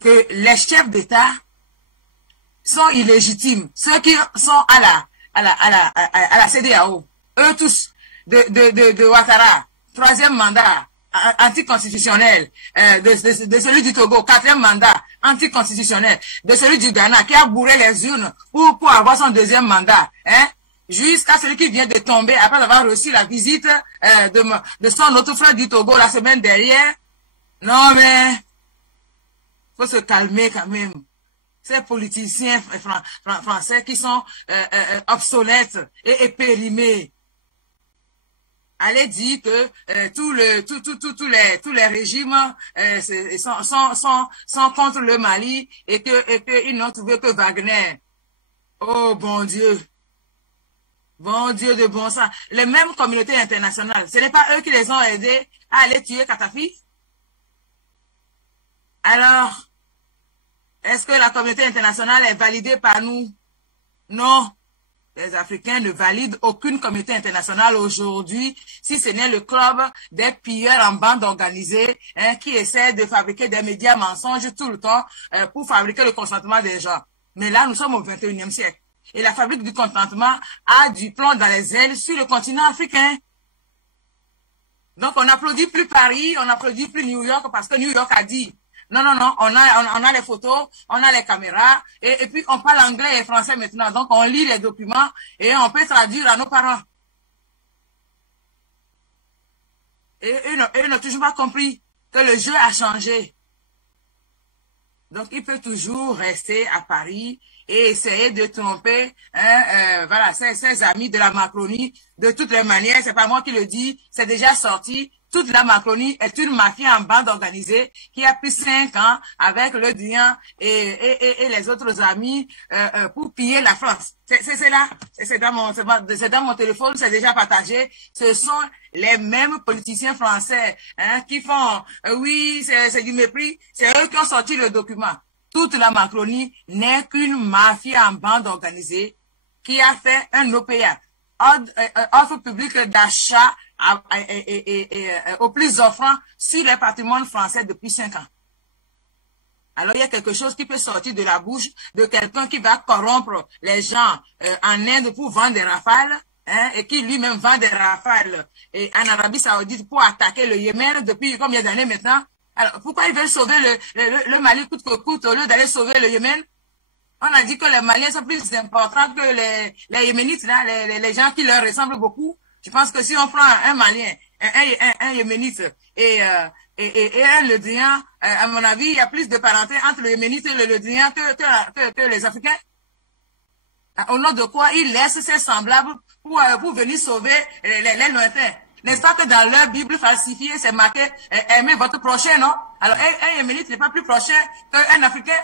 que les chefs d'État sont illégitimes. Ceux qui sont à la CEDEAO, eux tous, de Ouattara, 3e mandat, anticonstitutionnel, de celui du Togo, 4e mandat, anticonstitutionnel, de celui du Ghana qui a bourré les urnes pour avoir son 2e mandat, jusqu'à celui qui vient de tomber après avoir reçu la visite de son autre frère du Togo la semaine dernière. Non mais, faut se calmer quand même. Ces politiciens français qui sont obsolètes et périmés. Allez dire que tous les régimes sont contre le Mali et qu'ils n'ont trouvé que Wagner. Oh bon Dieu. Bon Dieu de bon sang. Les mêmes communautés internationales, ce n'est pas eux qui les ont aidés à aller tuer Kadhafi? Alors, est-ce que la communauté internationale est validée par nous? Non. Les Africains ne valident aucune communauté internationale aujourd'hui, si ce n'est le club des pilleurs en bande organisée qui essaient de fabriquer des médias mensonges tout le temps pour fabriquer le consentement des gens. Mais là, nous sommes au 21e siècle. Et la fabrique du contentement a du plomb dans les ailes sur le continent africain. Donc, on n'applaudit plus Paris, on n'applaudit plus New York parce que New York a dit non, non, non, on a les photos, on a les caméras, et puis on parle anglais et français maintenant. Donc, on lit les documents et on peut traduire à nos parents. Et eux n'ont toujours pas compris que le jeu a changé. Donc, il peut toujours rester à Paris et essayer de tromper voilà, ses amis de la Macronie. De toutes les manières, c'est pas moi qui le dis, c'est déjà sorti. Toute la Macronie est une mafia en bande organisée qui a pris 5 ans avec le Drian et les autres amis pour piller la France. C'est là, c'est dans mon téléphone, c'est déjà partagé. Ce sont les mêmes politiciens français qui font, oui, c'est du mépris. C'est eux qui ont sorti le document. Toute la Macronie n'est qu'une mafia en bande organisée qui a fait un OPA, offre publique d'achat au plus offrant sur les patrimoines français depuis 5 ans. Alors, il y a quelque chose qui peut sortir de la bouche de quelqu'un qui va corrompre les gens en Inde pour vendre des rafales, et qui lui-même vend des rafales en Arabie Saoudite pour attaquer le Yémen depuis combien d'années maintenant? Alors, pourquoi ils veulent sauver le Mali coûte que coûte au lieu d'aller sauver le Yémen? On a dit que les Maliens sont plus importants que les Yéménites, là, les gens qui leur ressemblent beaucoup. Je pense que si on prend un Malien, un Yéménite et un Le Drian, à mon avis, il y a plus de parenté entre le Yéménite et le Drian que les Africains. Au nom de quoi ils laissent ces semblables pour venir sauver les lointains. N'est-ce pas que dans leur Bible falsifiée, c'est marqué « Aimez votre prochain », non? Alors, un Yéménite n'est pas plus prochain qu'un Africain.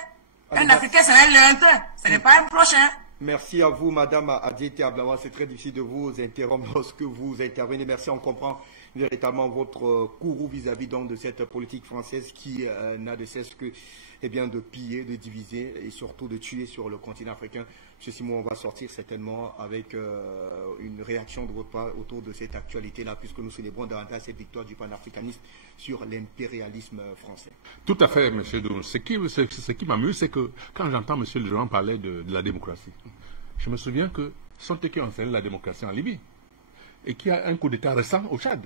Un Africain, c'est un lointain, ce n'est pas un prochain. Merci à vous, Madame Adjete Ablawa. C'est très difficile de vous interrompre lorsque vous intervenez. Merci, on comprend véritablement votre courroux vis-à-vis donc de cette politique française qui n'a de cesse que de piller, de diviser et surtout de tuer sur le continent africain. M. Simon, on va sortir certainement avec une réaction de votre part autour de cette actualité-là, puisque nous célébrons davantage cette victoire du panafricanisme sur l'impérialisme français. Tout à fait, M. Doun. Ce qui m'amuse, c'est que quand j'entends M. Lejean parler de la démocratie, je me souviens que sont eux qui ont installé la démocratie en Libye et qu'il y a un coup d'État récent au Tchad.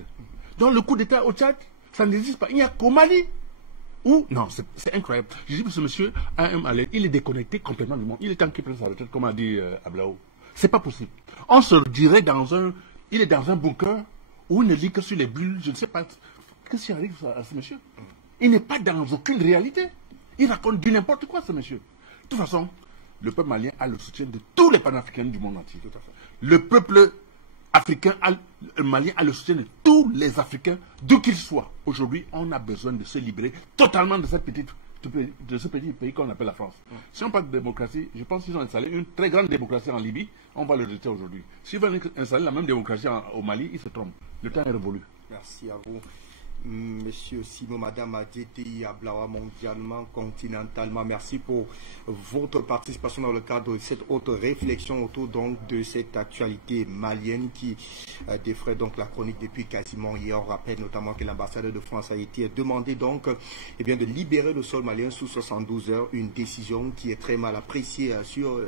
Donc le coup d'État au Tchad, ça n'existe pas. Il n'y a qu'au Mali. Non, c'est incroyable. Je dis que ce monsieur a un malaise, il est déconnecté complètement du monde. Il est temps qu'il prenne sa retraite, comme a dit Ablaou. C'est pas possible. On se dirait il est dans un bunker où il ne lit que sur les bulles, je ne sais pas. Qu'est-ce qui arrive à ce monsieur? Il n'est pas dans aucune réalité. Il raconte du n'importe quoi, ce monsieur. De toute façon, le peuple malien a le soutien de tous les panafricains du monde entier. Tout à fait. Le peuple africain, malien a le soutien de tous les Africains, d'où qu'ils soient. Aujourd'hui, on a besoin de se libérer totalement de ce petit pays qu'on appelle la France. Si on parle de démocratie, je pense qu'ils ont installé une très grande démocratie en Libye, on va le jeter aujourd'hui. S'ils veulent installer la même démocratie au Mali, ils se trompent. Le temps est révolu. Merci à vous. Monsieur Simon, Madame Adjeti Ablawa, mondialement, continentalement, merci pour votre participation dans le cadre de cette haute réflexion autour donc de cette actualité malienne qui défraie donc la chronique depuis quasiment hier. On rappelle notamment que l'ambassadeur de France a été demandé donc de libérer le sol malien sous 72 heures, une décision qui est très mal appréciée sur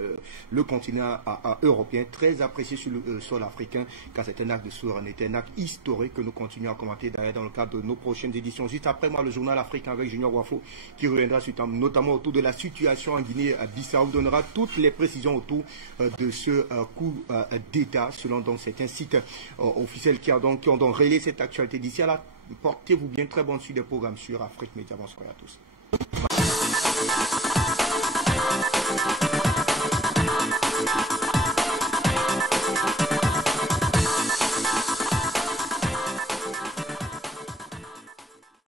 le continent européen, très appréciée sur le sol africain, car c'est un acte de souveraineté, un acte historique que nous continuons à commenter d'ailleurs dans le cadre de nos prochaines éditions. Juste après moi, le journal africain avec Junior Wafo qui reviendra notamment autour de la situation en Guinée-Bissau, donnera toutes les précisions autour de ce coup d'État selon donc certains sites officiels qui ont donc relayé cette actualité. D'ici à là, portez-vous bien, très bonne suite des programmes sur Afrique Média. Bonsoir à tous.